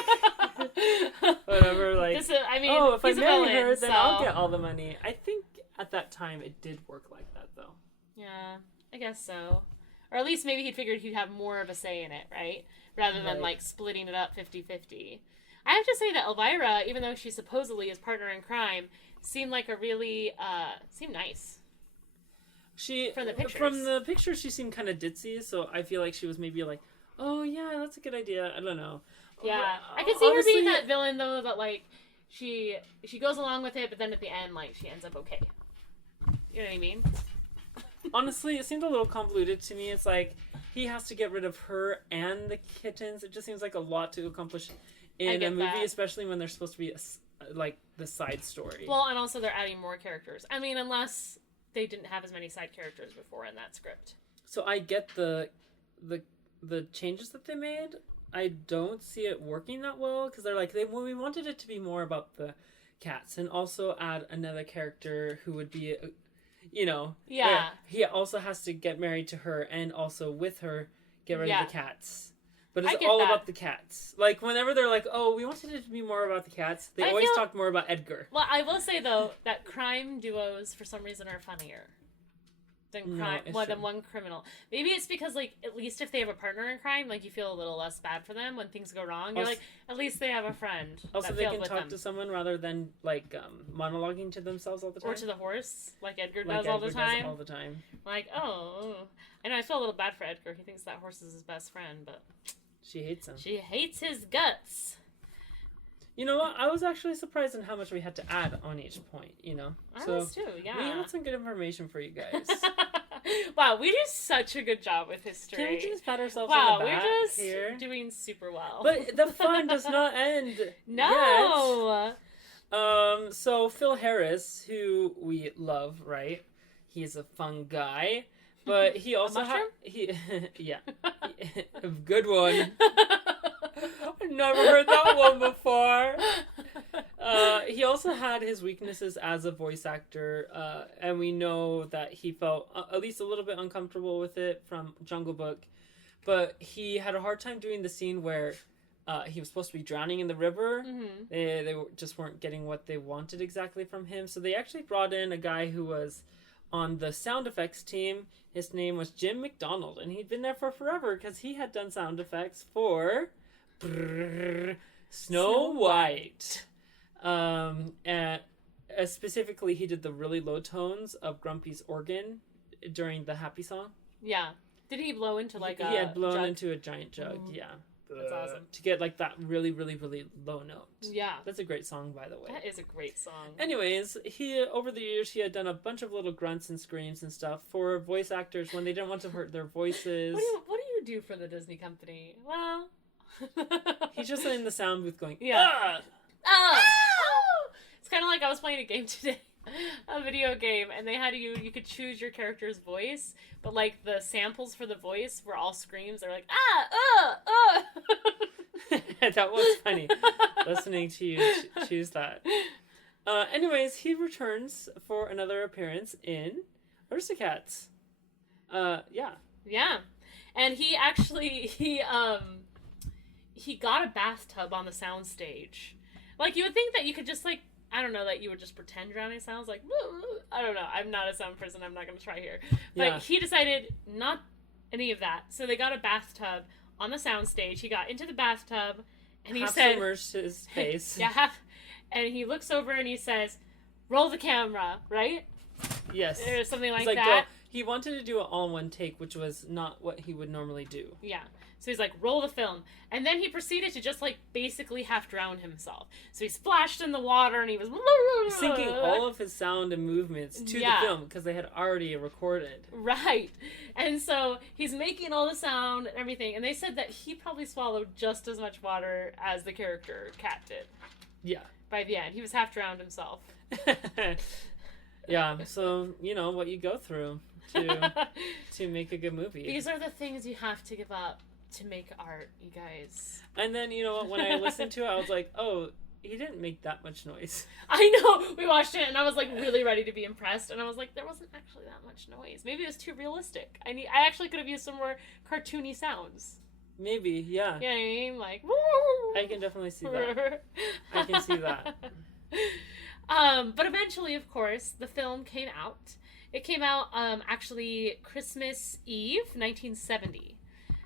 Whatever, like, if I marry her, then I'll get all the money. I think at that time it did work like that, though. Yeah, I guess so. Or at least maybe he figured he'd have more of a say in it, right? Rather than, like, splitting it up 50-50. I have to say that Elvira, even though she supposedly is partner in crime, seemed like a really, seemed nice. From the pictures, she seemed kind of ditzy, so I feel like she was maybe like, oh, yeah, that's a good idea. I don't know. Yeah. I could see her being that villain, though, that, like, she goes along with it, but then at the end, like, she ends up okay. You know what I mean? Honestly, it seemed a little convoluted to me. It's like, he has to get rid of her and the kittens. It just seems like a lot to accomplish in a movie, especially when they're supposed to be, like, the side story. Well, and also they're adding more characters. I mean, unless they didn't have as many side characters before in that script. So I get the changes that they made. I don't see it working that well, because they're like, we wanted it to be more about the cats, and also add another character who would be, yeah, he also has to get married to her, and also with her get rid of the cats. But it's all about the cats. Like, whenever they're like, oh, we wanted it to be more about the cats, they always talk more about Edgar. Well, I will say, though, that crime duos, for some reason, are funnier than one criminal. Maybe it's because, like, at least if they have a partner in crime, like, you feel a little less bad for them when things go wrong. You're like, at least they have a friend. Also, they can talk to someone rather than, like, monologuing to themselves all the time. Or to the horse, like Edgar does all the time. Like, oh. I know, I feel a little bad for Edgar. He thinks that horse is his best friend, but she hates him. She hates his guts. You know what? I was actually surprised in how much we had to add on each point, I was too, yeah. We had some good information for you guys. Wow, we do such a good job with history. Can we just pat ourselves on the back we're just here? doing super well. But the fun does not end No! yet. So Phil Harris, who we love, right? He's a fun guy, but he also yeah, good one. I've never heard that one before. He also had his weaknesses as a voice actor, and we know that he felt at least a little bit uncomfortable with it from Jungle Book, but he had a hard time doing the scene where he was supposed to be drowning in the river. Mm-hmm. They just weren't getting what they wanted exactly from him, so they actually brought in a guy who was on the sound effects team. His name was Jim McDonald, and he'd been there for forever because he had done sound effects for Snow White. And specifically, he did the really low tones of Grumpy's organ during the happy song. Yeah. Did he blow into like he had blown jug? into a giant jug, yeah. That's awesome. To get like that really, really, really low note. Yeah. That's a great song, by the way. That is a great song. Anyways, over the years, he had done a bunch of little grunts and screams and stuff for voice actors when they didn't want to hurt their voices. What do you do for the Disney company? Well... He's just in the sound booth going, yeah. Ah! Oh! It's kind of like I was playing a game today. A video game, and they had you could choose your character's voice, but like the samples for the voice were all screams. They're like That was funny listening to you choose that. Anyways, he returns for another appearance in Aristocats. Yeah, and he actually he got a bathtub on the soundstage. Like, you would think that you could just, like, I don't know, that you would just pretend drowning sounds, like, I don't know. I'm not a sound person. I'm not going to try here. But he decided not any of that. So they got a bathtub on the soundstage. He got into the bathtub, and he said... immersed his face. Yeah, and he looks over and he says, roll the camera, right? Yes. Or something like that. He wanted to do it all in one take, which was not what he would normally do. Yeah. So he's like, roll the film. And then he proceeded to just, like, basically half drown himself. So he splashed in the water and he was... syncing all of his sound and movements to the film because they had already recorded. Right. And so he's making all the sound and everything. And they said that he probably swallowed just as much water as the character Cat did. Yeah. By the end. He was half drowned himself. Yeah. So, you know, what you go through to make a good movie. These are the things you have to give up to make art, you guys. And then, you know what, when I listened to it, I was like, oh, he didn't make that much noise. I know! We watched it and I was like really ready to be impressed, and I was like, there wasn't actually that much noise. Maybe it was too realistic. I actually could have used some more cartoony sounds. Maybe, yeah. You know what I mean? Like, I can definitely see that. I can see that. But eventually, of course, the film came out. It came out actually Christmas Eve, 1970.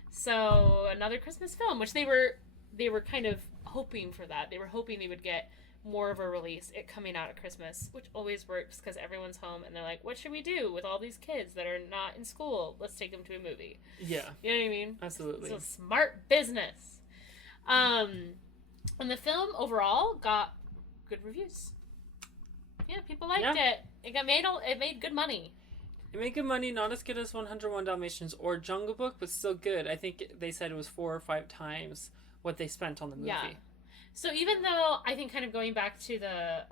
So another Christmas film, which they were kind of hoping for that. They were hoping they would get more of a release, it coming out at Christmas, which always works because everyone's home and they're like, what should we do with all these kids that are not in school? Let's take them to a movie. Yeah. You know what I mean? Absolutely. It's a smart business. And the film overall got good reviews. Yeah, people liked it. It made good money. It made good money, not as good as 101 Dalmatians or Jungle Book, but still good. I think they said it was 4 or 5 times what they spent on the movie. Yeah. So even though, I think kind of going back to the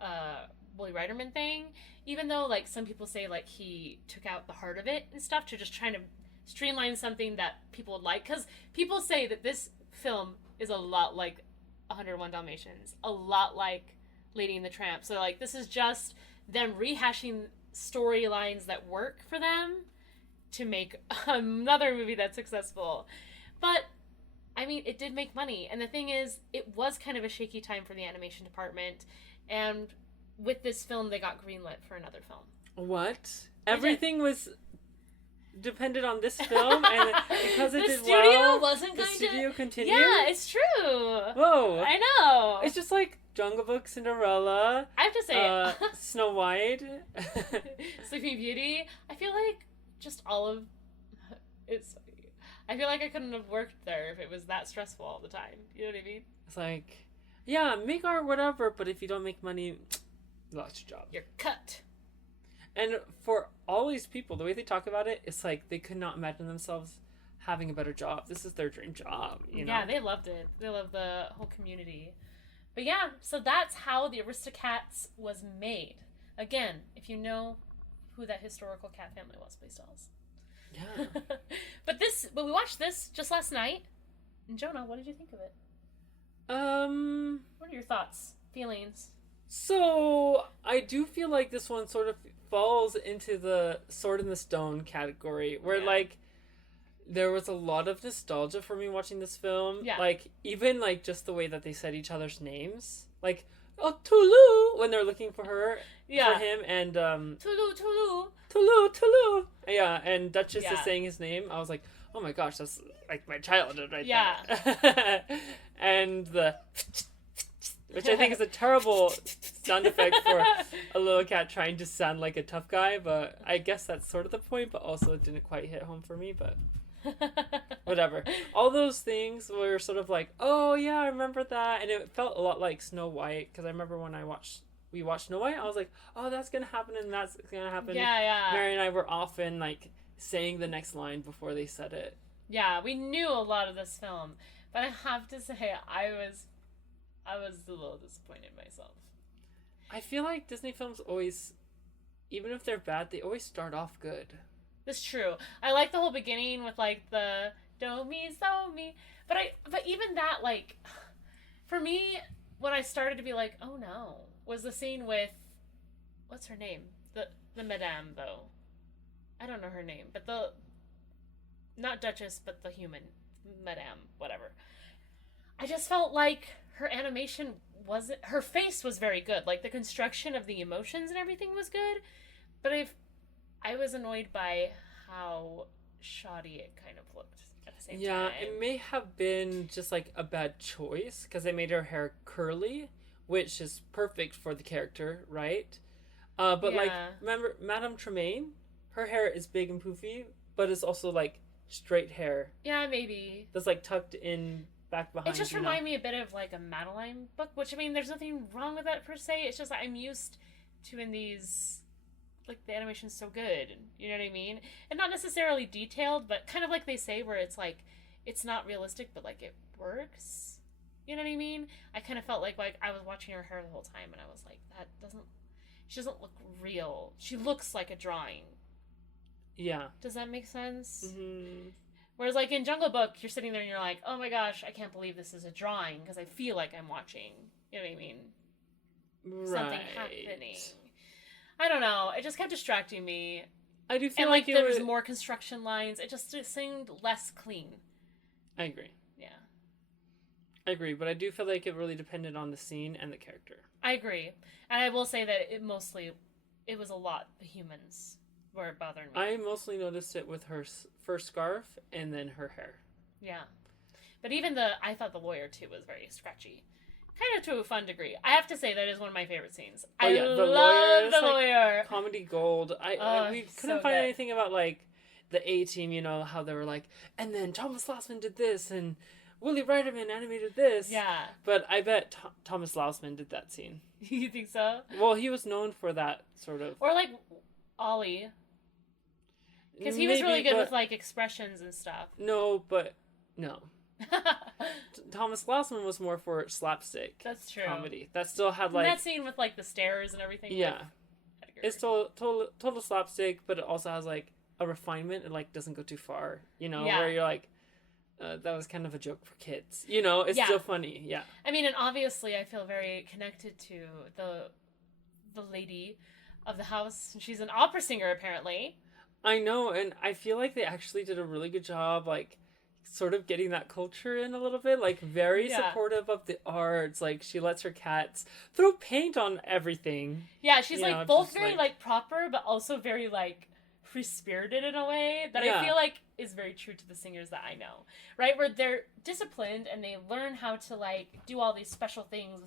Willie Reiterman thing, even though like some people say like he took out the heart of it and stuff to just trying to streamline something that people would like, because people say that this film is a lot like 101 Dalmatians, a lot like Lady and the Tramp. So like this is just them rehashing storylines that work for them to make another movie that's successful. But I mean, it did make money, and the thing is, it was kind of a shaky time for the animation department, and with this film they got greenlit for another film. What? Everything was depended on this film, and because it did well, the studio wasn't the studio continued? Yeah, it's true. Whoa. I know. It's just like Jungle Book, Cinderella. I have to say, Snow White, Sleeping Beauty. I feel like just all of it's. I feel like I couldn't have worked there if it was that stressful all the time. You know what I mean? It's like, yeah, make art, whatever, but if you don't make money, you lost your job. You're cut. And for all these people, the way they talk about it, it's like they could not imagine themselves having a better job. This is their dream job, you know? Yeah, they loved it. They loved the whole community. But yeah, so that's how the Aristocats was made. Again, if you know who that historical cat family was, please tell us. Yeah. But we watched this just last night. And Jonah, what did you think of it? What are your thoughts, feelings? So, I do feel like this one sort of falls into the Sword in the Stone category, where, like, there was a lot of nostalgia for me watching this film. Yeah. Like, even, like, just the way that they said each other's names. Like, oh, Tulu, when they're looking for her, for him, and, Tulu. Yeah, and Duchess is saying his name. I was like, oh my gosh, that's, like, my childhood right there. And the... which I think is a terrible sound effect for a little cat trying to sound like a tough guy, but I guess that's sort of the point, but also it didn't quite hit home for me, but whatever. All those things were sort of like, oh yeah, I remember that, and it felt a lot like Snow White, because I remember when we watched Snow White, I was like, oh, that's gonna happen, and that's gonna happen. Yeah. Mary and I were often, like, saying the next line before they said it. Yeah, we knew a lot of this film, but I have to say, I was a little disappointed myself. I feel like Disney films always, even if they're bad, they always start off good. That's true. I like the whole beginning with, like, the do me, so me. But even that, like, for me, when I started to be like, oh no, was the scene with, what's her name? The Madame, though. I don't know her name, but not Duchess, but the human. Madame, whatever. I just felt like her animation her face was very good. Like, the construction of the emotions and everything was good, but I was annoyed by how shoddy it kind of looked at the same time. Yeah, it may have been just, like, a bad choice, because they made her hair curly, which is perfect for the character, right? Like, remember Madame Tremaine? Her hair is big and poofy, but it's also, like, straight hair. Yeah, maybe. That's, like, tucked in back behind. It just reminded me a bit of, like, a Madeline book, which, I mean, there's nothing wrong with that per se. It's just that I'm used to in these, like, the animation's so good. You know what I mean? And not necessarily detailed, but kind of like they say, where it's, like, it's not realistic, but, like, it works. You know what I mean? I kind of felt like I was watching her hair the whole time, and I was like, she doesn't look real. She looks like a drawing. Yeah. Does that make sense? Mm-hmm. Whereas, like, in Jungle Book, you're sitting there and you're like, oh my gosh, I can't believe this is a drawing, because I feel like I'm watching. You know what I mean? Right. Something happening. I don't know. It just kept distracting me. I do feel and, like there was more construction lines. It seemed less clean. I agree. Yeah. I agree, but I do feel like it really depended on the scene and the character. I agree. And I will say that it was a lot, the humans were bothering me. I mostly noticed it with her first scarf and then her hair. Yeah. But even I thought the lawyer, too, was very scratchy. Kind of to a fun degree. I have to say, that is one of my favorite scenes. Oh, yeah, I love the like, lawyer. Comedy gold. We couldn't find anything about, like, the A-Team, you know, how they were like, and then Thomas Lossman did this, and Willie Reiterman animated this. Yeah. But I bet Thomas Lossman did that scene. You think so? Well, he was known for that sort of... Or, like, Ollie. Because he was really good with, like, expressions and stuff. No. Thomas Lossman was more for slapstick. That's true. Comedy. That still had, like... And that scene with, like, the stairs and everything. Yeah. It's total slapstick, but it also has, like, a refinement. It, like, doesn't go too far. You know, where you're like, that was kind of a joke for kids. You know, it's still funny. Yeah. I mean, and obviously I feel very connected to the lady of the house. She's an opera singer, apparently. I know, and I feel like they actually did a really good job, like, sort of getting that culture in a little bit, like, very supportive of the arts. Like, she lets her cats throw paint on everything. Yeah, she's, like, both very, like, proper, but also very, like, free-spirited in a way that I feel like is very true to the singers that I know, right? Where they're disciplined and they learn how to, like, do all these special things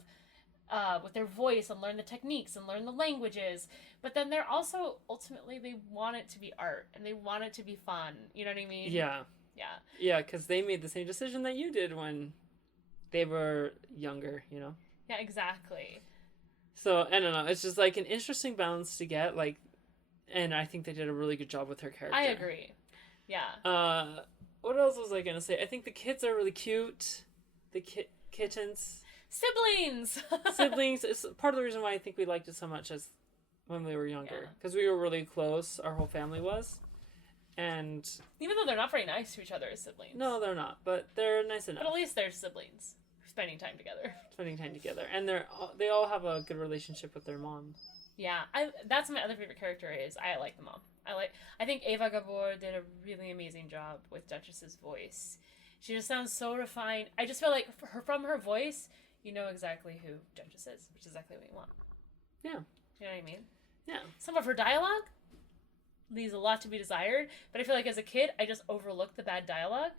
with their voice and learn the techniques and learn the languages. But then they're also, ultimately, they want it to be art and they want it to be fun. You know what I mean? Yeah. Yeah. Yeah, because they made the same decision that you did when they were younger, you know? Yeah, exactly. So, I don't know. It's just, like, an interesting balance to get, like, and I think they did a really good job with her character. I agree. Yeah. What else was I going to say? I think the kids are really cute. The kittens. Siblings! Siblings. It's part of the reason why I think we liked it so much as when we were younger. Because we were really close. Our whole family was. And... Even though they're not very nice to each other as siblings. No, they're not. But they're nice enough. But at least they're siblings. Spending time together. And they all have a good relationship with their mom. Yeah. That's my other favorite character is I like the mom. I think Eva Gabor did a really amazing job with Duchess's voice. She just sounds so refined. I just feel like from her voice, you know exactly who Duchess is, which is exactly what you want. Yeah. You know what I mean? Yeah. Some of her dialogue leaves a lot to be desired, but I feel like as a kid, I just overlooked the bad dialogue.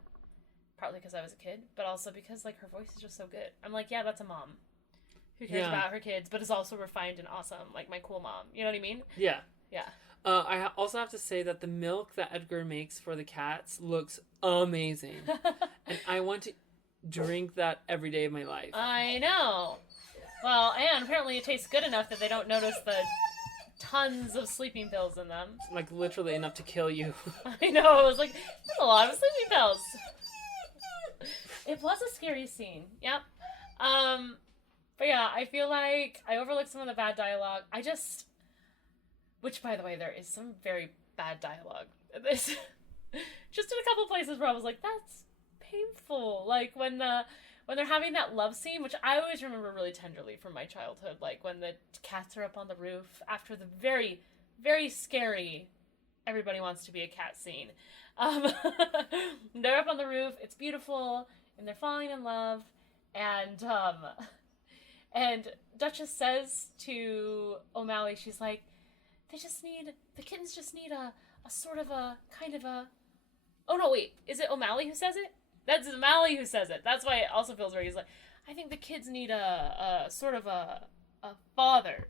Partly because I was a kid, but also because, like, her voice is just so good. I'm like, yeah, that's a mom who cares about her kids, but is also refined and awesome, like my cool mom. You know what I mean? Yeah. Yeah. I also have to say that the milk that Edgar makes for the cats looks amazing. And I want to drink that every day of my life. I know. Well, and apparently it tastes good enough that they don't notice the tons of sleeping pills in them. Like, literally enough to kill you. I know. It was like, that's a lot of sleeping pills. It was a scary scene. Yep. But yeah, I feel like I overlooked some of the bad dialogue. Which, by the way, there is some very bad dialogue. This just in a couple places where I was like, that's painful. Like when they're having that love scene, which I always remember really tenderly from my childhood. Like when the cats are up on the roof after the very, very scary "everybody wants to be a cat" scene. They're up on the roof. It's beautiful, and they're falling in love. And Duchess says to O'Malley, she's like, the kittens just need a sort of a, kind of a... Oh, no, wait. Is it O'Malley who says it? That's O'Malley who says it. That's why it also feels weird. He's like, I think the kids need a sort of a father.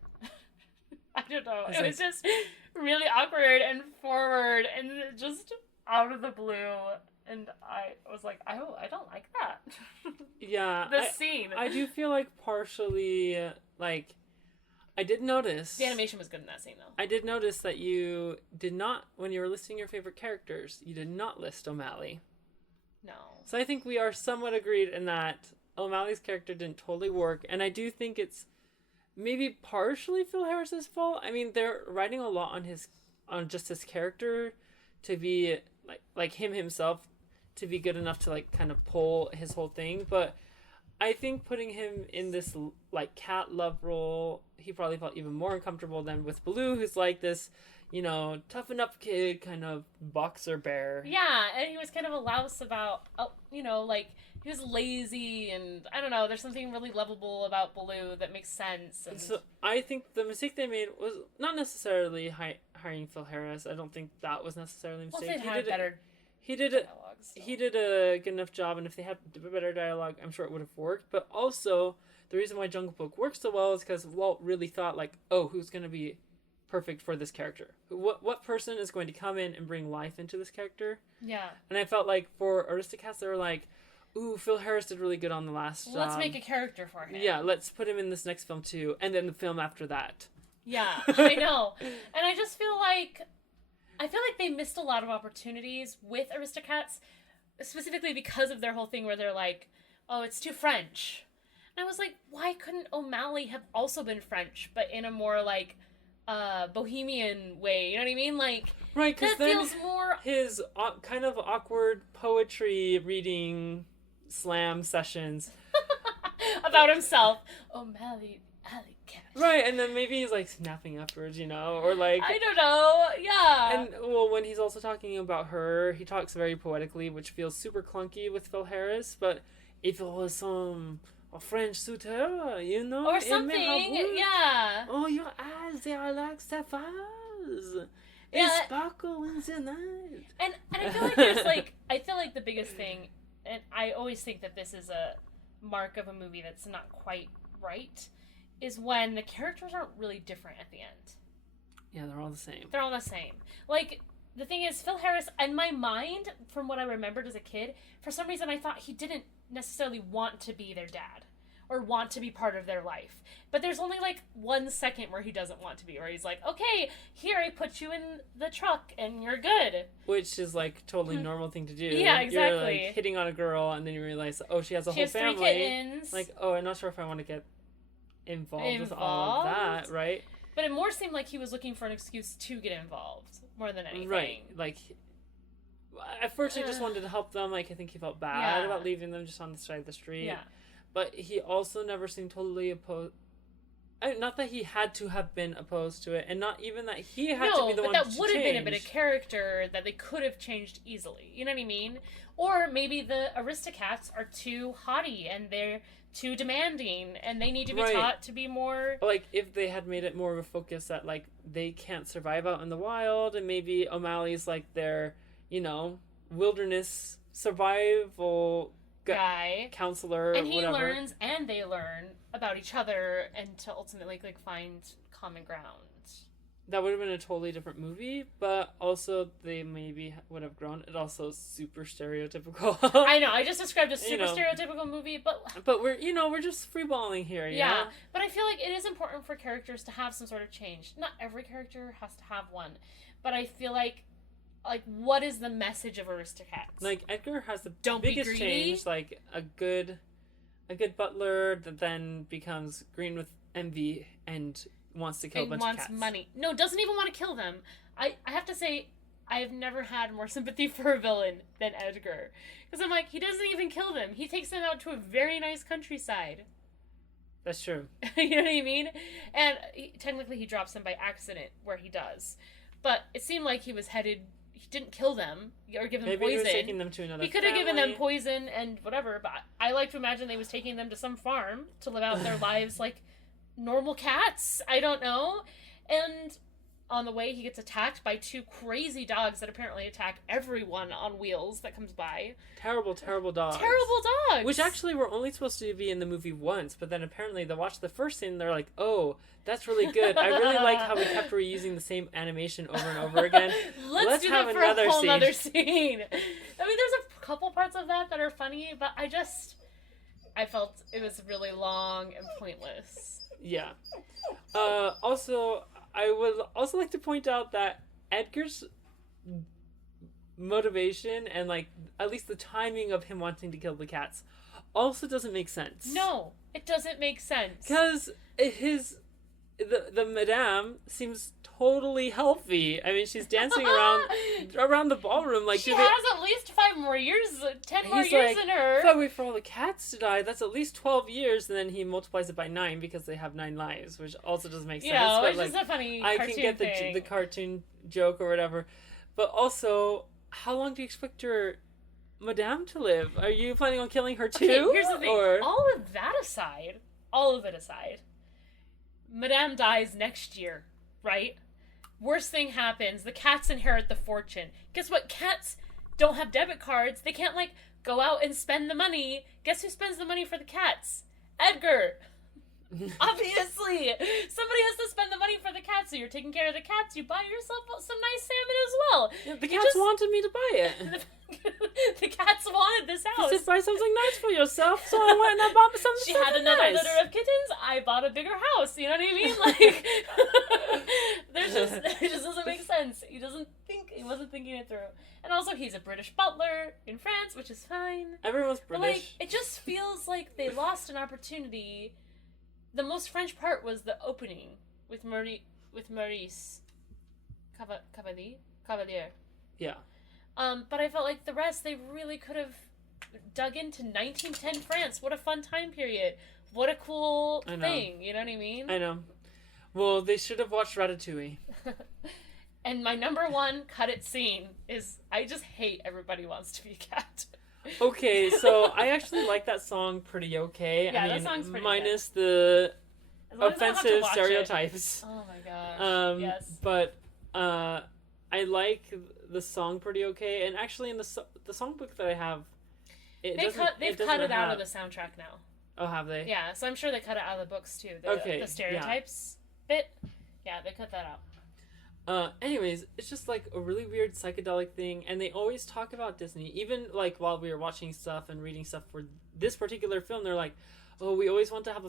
I don't know. It was just really awkward and forward and just out of the blue. And I was like, I don't like that. Yeah. The scene. I do feel like partially, like... I did notice... The animation was good in that scene, though. I did notice that you did not, when you were listing your favorite characters, you did not list O'Malley. No. So I think we are somewhat agreed in that O'Malley's character didn't totally work, and I do think it's maybe partially Phil Harris's fault. I mean, they're writing a lot on just his character to be, like him himself, to be good enough to, like, kind of pull his whole thing, but... I think putting him in this, like, cat love role, he probably felt even more uncomfortable than with Baloo, who's like this, you know, toughen up kid, kind of boxer bear. Yeah, and he was kind of a louse about, you know, like, he was lazy, and I don't know, there's something really lovable about Baloo that makes sense. And so I think the mistake they made was not necessarily hiring Phil Harris. I don't think that was necessarily a mistake. Well, if they had better He did a good enough job, and if they had better dialogue, I'm sure it would have worked. But also, the reason why Jungle Book works so well is because Walt really thought, like, oh, who's going to be perfect for this character? What person is going to come in and bring life into this character? Yeah. And I felt like for Aristocats, they were like, ooh, Phil Harris did really good on the last job. Let's make a character for him. Yeah, let's put him in this next film, too. And then the film after that. Yeah, I know. And I just feel like they missed a lot of opportunities with Aristocats, specifically because of their whole thing where they're like, oh, it's too French. And I was like, why couldn't O'Malley have also been French, but in a more, like, bohemian way? You know what I mean? Like, right, because that feels more... his kind of awkward poetry reading slam sessions. About himself. O'Malley, alley cat. Right, and then maybe he's, like, snapping afterwards, you know, or, like... I don't know, yeah. And, well, when he's also talking about her, he talks very poetically, which feels super clunky with Phil Harris, but if it was a French suitor, you know? Or something, yeah. Oh, your eyes, they are like sapphires. They Yeah. sparkle in the night. And I feel like there's, like, the biggest thing, and I always think that this is a mark of a movie that's not quite right, is when the characters aren't really different at the end. Yeah, they're all the same. They're all the same. Like, the thing is, Phil Harris, in my mind, from what I remembered as a kid, for some reason I thought he didn't necessarily want to be their dad. or want to be part of their life. But there's only like 1 second where he doesn't want to be, where he's like, okay, here, I put you in the truck and you're good. Which is like totally normal thing to do. Yeah, exactly. You're like hitting on a girl and then you realize, oh, she has a She whole has 3 family. kittens. Like, oh, I'm not sure if I want to get involved with all of that, right? But it more seemed like he was looking for an excuse to get involved more than anything. Right. Like, at first he just wanted to help them. Like, I think he felt bad about leaving them just on the side of the street. Yeah. But he also never seemed totally opposed. Not that he had to have been opposed to it, and not even that he had to be the one to change. No, but that would have been a bit of character that they could have changed easily. You know what I mean? Or maybe the Aristocats are too haughty and they're too demanding and they need to be taught to be more... Like, if they had made it more of a focus that, like, they can't survive out in the wild, and maybe O'Malley's, like, their, you know, wilderness survival guy, counselor, and he whatever. learns and they learn about each other and to ultimately like find common ground. That would have been a totally different movie, but also they maybe would have grown. It also is super stereotypical. I know, I just described a super stereotypical movie, but we're just freeballing here, you know? But I feel like it is important for characters to have some sort of change. Not every character has to have one, but I feel like what is the message of Aristocats? Like, Edgar has the Don't biggest be greedy. change, like a good butler that then becomes green with envy and wants to kill a bunch of cats. And wants money. No, doesn't even want to kill them. I have to say, I have never had more sympathy for a villain than Edgar. Because I'm like, he doesn't even kill them. He takes them out to a very nice countryside. That's true. You know what I mean? And technically he drops them by accident where he does. But it seemed like he was headed... He didn't kill them or give them Maybe poison. he was taking them to another He could have given them poison and whatever, but I like to imagine they was taking them to some farm to live out their lives like normal cats. I don't know. And on the way, he gets attacked by 2 crazy dogs that apparently attack everyone on wheels that comes by. Terrible, terrible dogs. Terrible dogs! Which actually were only supposed to be in the movie once, but then apparently they watched the first scene and they're like, oh, that's really good. I really like how we kept reusing the same animation over and over again. Let's do have that for another a whole scene. other scene. I mean, there's a couple parts of that are funny, but I felt it was really long and pointless. Yeah. Also, I would also like to point out that Edgar's motivation and, like, at least the timing of him wanting to kill the cats also doesn't make sense. No, it doesn't make sense. Because the madame seems totally healthy. I mean, she's dancing around the ballroom like she has at least 5 more years, 10 more years in her. If I wait for all the cats to die, that's at least 12 years, and then he multiplies it by 9 because they have 9 lives, which also doesn't make sense. Yeah, but, which is a funny I cartoon can get thing. the cartoon joke or whatever, but also, how long do you expect your madame to live? Are you planning on killing her too? Okay, here's the thing. Or... All of it aside, Madame dies next year, right? Worst thing happens. The cats inherit the fortune. Guess what? Cats don't have debit cards. They can't, like, go out and spend the money. Guess who spends the money for the cats? Edgar. Obviously. Somebody has to spend the money for the cats. So you're taking care of the cats. You buy yourself some nice salmon as well. The cats wanted me to buy it. The cats wanted this house. You should buy something nice for yourself, so I went and I bought something She had another nice. litter of kittens. I bought a bigger house. You know what I mean? Like, it just doesn't make sense. He wasn't thinking it through. And also, he's a British butler in France, which is fine. Everyone's British. But, like, it just feels like they lost an opportunity. The most French part was the opening with Maurice Cavalier. Yeah. But I felt like the rest, they really could have dug into 1910 France. What a fun time period. What a cool thing. You know what I mean? I know. Well, they should have watched Ratatouille. And my number 1 cut it scene is, I just hate Everybody Wants to Be a Cat. Okay, so I actually like that song pretty okay. Yeah, I that mean, song's pretty minus good. the As long as I don't have to offensive watch stereotypes. it. Oh my gosh. Yes. But I like the song pretty okay. And actually, in the songbook that I have, They've cut it out of the soundtrack now. Oh, have they? Yeah, so I'm sure they cut it out of the books too. The stereotypes bit. Yeah, they cut that out. Anyways, it's just like a really weird psychedelic thing, and they always talk about Disney. Even like while we were watching stuff and reading stuff for this particular film, they're like, oh, we always want to have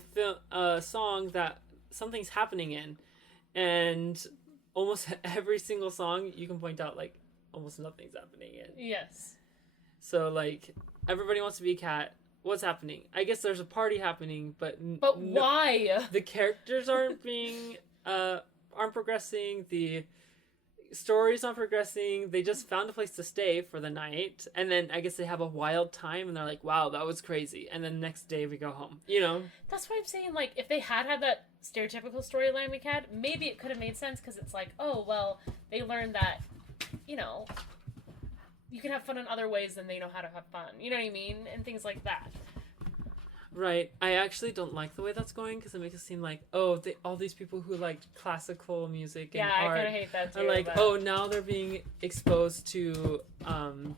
a song that something's happening in, and almost every single song you can point out like almost nothing's happening in. Yes. So like everybody wants to be a cat. What's happening? I guess there's a party happening, but why? The characters aren't progressing. The story's not progressing. They just found a place to stay for the night, and then I guess they have a wild time, and they're like, "Wow, that was crazy." And then the next day we go home. You know. That's why I'm saying, like, if they had that stereotypical storyline we had, maybe it could have made sense, because it's like, oh well, they learned that, you know, you can have fun in other ways than they know how to have fun. You know what I mean? And things like that. Right. I actually don't like the way that's going, because it makes it seem like, oh, all these people who like classical music and art, I kind of hate that too. are like, oh, now they're being exposed to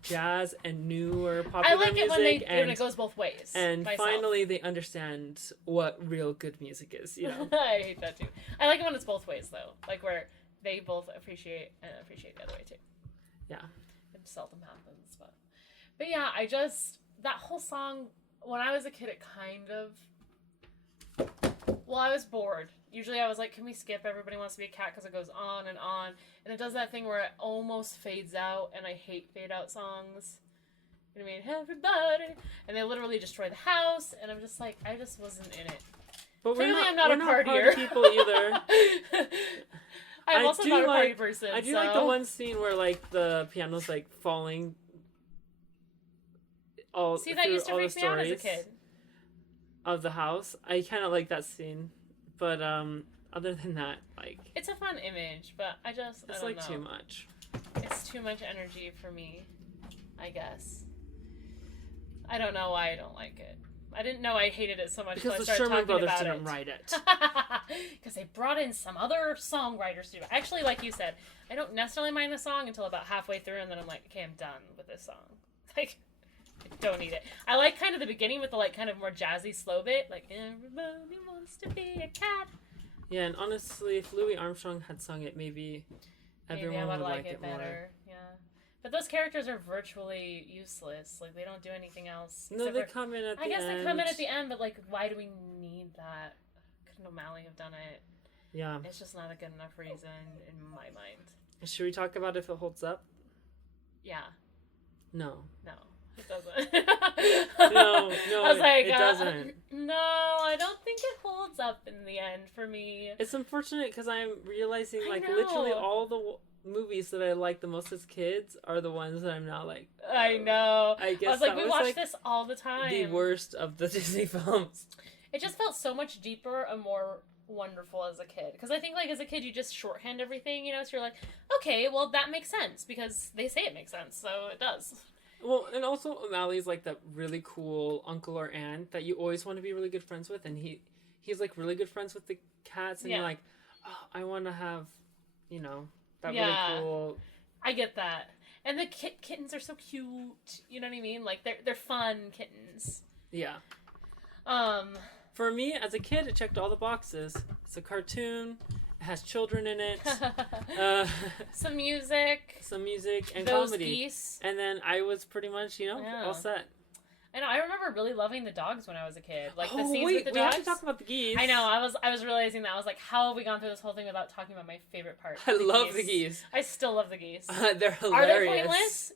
jazz and newer popular I like music. it when it goes both ways. And myself. finally, they understand what real good music is. You know. I hate that too. I like it when it's both ways though, like where they both appreciate the other way too. Yeah. It seldom happens, but yeah, that whole song. When I was a kid, it kind of... Well, I was bored. Usually I was like, can we skip Everybody Wants to Be a Cat, because it goes on. And it does that thing where it almost fades out, and I hate fade-out songs. You know what I mean? Everybody! And they literally destroy the house, and I'm just like, I just wasn't in it. But Clearly I'm not a partier. Party people either. I'm also not a party person, I do like the one scene where, like, the piano's, like, falling... See, that used to freak me out as a kid. Of the house. I kind of like that scene. But, other than that, like... It's a fun image, but I don't like know. Too much. It's too much energy for me, I guess. I don't know why I don't like it. I didn't know I hated it so much because until the I started Sherman talking Brothers about didn't write it. Because they brought in some other songwriters to do it. Actually, like you said, I don't necessarily mind the song until about halfway through, and then I'm like, okay, I'm done with this song. Like... Don't need it. I like kind of the beginning with the like kind of more jazzy slow bit, like everybody wants to be a cat. Yeah, and honestly, if Louis Armstrong had sung it, maybe everyone would like it better. More. Yeah, but those characters are virtually useless. Like they don't do anything else. No, they come in at the end. I guess they come in at the end, but like, why do we need that? Couldn't O'Malley have done it? Yeah, it's just not a good enough reason in my mind. Should we talk about if it holds up? Yeah. No. It doesn't. No, I was like, it doesn't. No, I don't think it holds up in the end for me. It's unfortunate because I'm realizing, like, literally all the movies that I liked the most as kids are the ones that I'm now like. Oh. I know. I guess I was like, we watch like this all the time. The worst of the Disney films. It just felt so much deeper and more wonderful as a kid, because I think like as a kid you just shorthand everything, you know, so you're like, okay, well that makes sense because they say it makes sense, so it does. Well, and also O'Malley's like that really cool uncle or aunt that you always want to be really good friends with, and he's like really good friends with the cats, and you're like, oh, I want to have, you know, that really cool. I get that, and the kittens are so cute. You know what I mean? Like they're fun kittens. Yeah. For me as a kid, it checked all the boxes. It's a cartoon. It has children in it. Some music and those comedy. Geese. And then I was pretty much, all set. I know. I remember really loving the dogs when I was a kid. Like the scenes wait, with the dogs. We have to talk about the geese. I know. I was realizing that. I was like, how have we gone through this whole thing without talking about my favorite part? I love the geese. I still love the geese. They're hilarious. Are they pointless?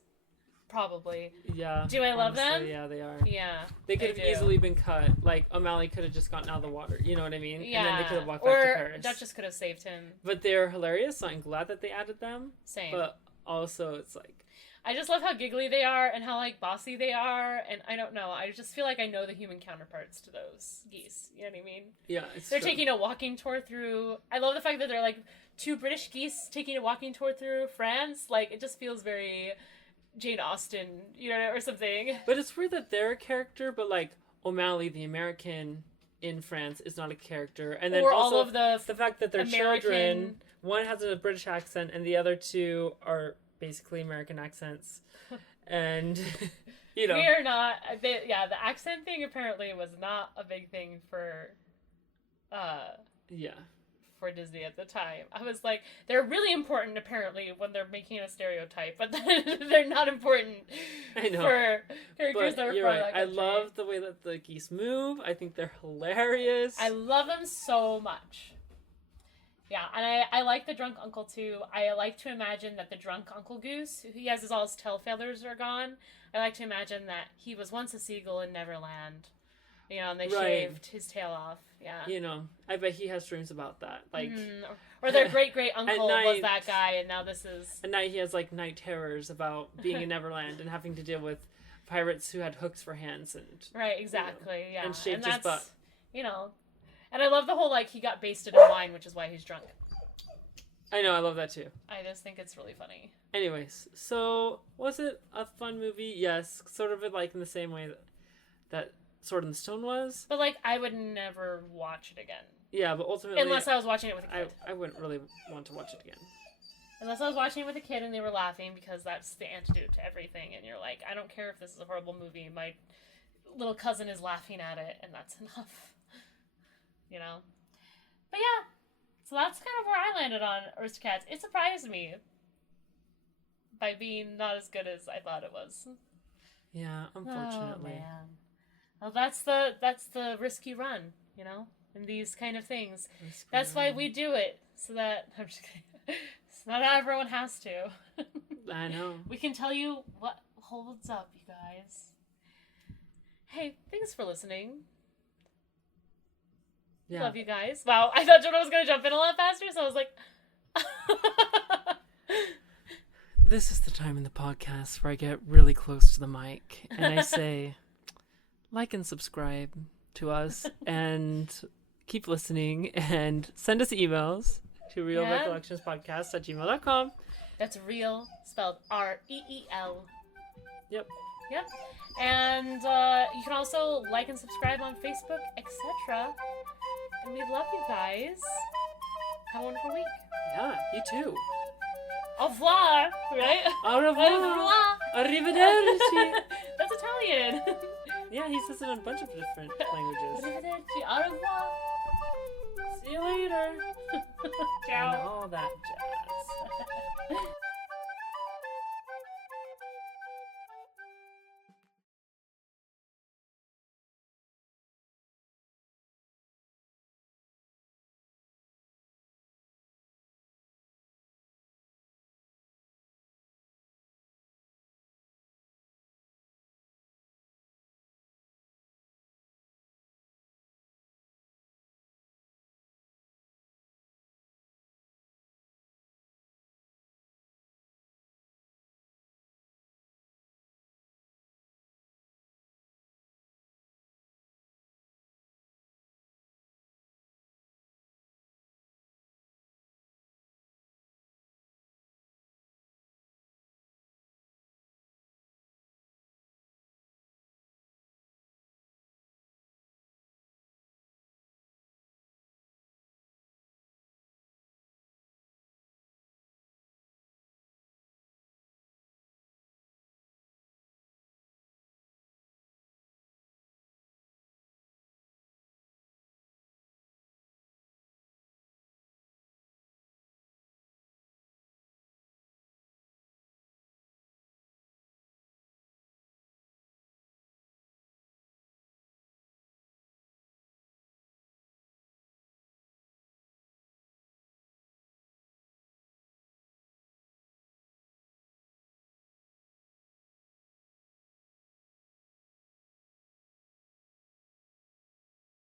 Probably. Yeah. Do I love them? Yeah, they are. Yeah. They could have easily been cut. Like, O'Malley could have just gotten out of the water. You know what I mean? Yeah. And then they could have walked back to Paris. Or Duchess could have saved him. But they're hilarious, so I'm glad that they added them. Same. But also, it's like... I just love how giggly they are and how, like, bossy they are. And I don't know. I just feel like I know the human counterparts to those geese. You know what I mean? Yeah, They're taking a walking tour through... I love the fact that they're, like, two British geese taking a walking tour through France. Like, it just feels very... Jane Austen, you know, or something. But it's weird that they're a character, but like O'Malley, the American in France, is not a character. And then or also all of the fact that they're American... children, one has a British accent, and the other two are basically American accents. And you know, we are not. The accent thing apparently was not a big thing for. For Disney at the time. I was like, they're really important apparently when they're making a stereotype, but then they're not important I know. for characters But that are you're from right. that I country. love the way that the geese move. I think they're hilarious. I love them so much. Yeah, and I like the drunk uncle too. I like to imagine that the drunk Uncle Goose, he has all his tail feathers are gone. I like to imagine that he was once a seagull in Neverland. You know, and they shaved his tail off. Yeah. You know, I bet he has dreams about that. Like, or their great uncle night- was that guy, and now this is. at night he has like night terrors about being in Neverland and having to deal with pirates who had hooks for hands and Right, exactly. Yeah, and shaved his butt. You know, and I love the whole like he got basted in wine, which is why he's drunk. I know, I love that too. I just think it's really funny. Anyways, so was it a fun movie? Yes, sort of like in the same way that Sword in the Stone was. But like, I would never watch it again. Yeah, but ultimately, Unless I was watching it with a kid. I wouldn't really want to watch it again. Unless I was watching it with a kid and they were laughing, because that's the antidote to everything. And you're like, I don't care if this is a horrible movie. My little cousin is laughing at it, and that's enough. You know? But yeah. So that's kind of where I landed on Aristocats. It surprised me by being not as good as I thought it was. Yeah, unfortunately. Oh, man. Well, that's the risk you run, you know, in these kind of things. That's why we do it, so that I'm just kidding. So not everyone has to. I know. We can tell you what holds up, you guys. Hey, thanks for listening. Yeah. Love you guys. Wow, I thought Jonah was going to jump in a lot faster, so I was like... This is the time in the podcast where I get really close to the mic and I say, like and subscribe to us and keep listening and send us emails to realrecollectionspodcast@gmail.com. That's real, spelled R-E-E-L. Yep. Yep. And you can also like and subscribe on Facebook, etc. And we love you guys. Have a wonderful week. Yeah, you too. Au revoir, right? Au revoir. Au revoir. Arrivederci. That's Italian. Yeah, he says it in a bunch of different languages. Arrivederci. Au revoir. See you later. Ciao. And all that jazz.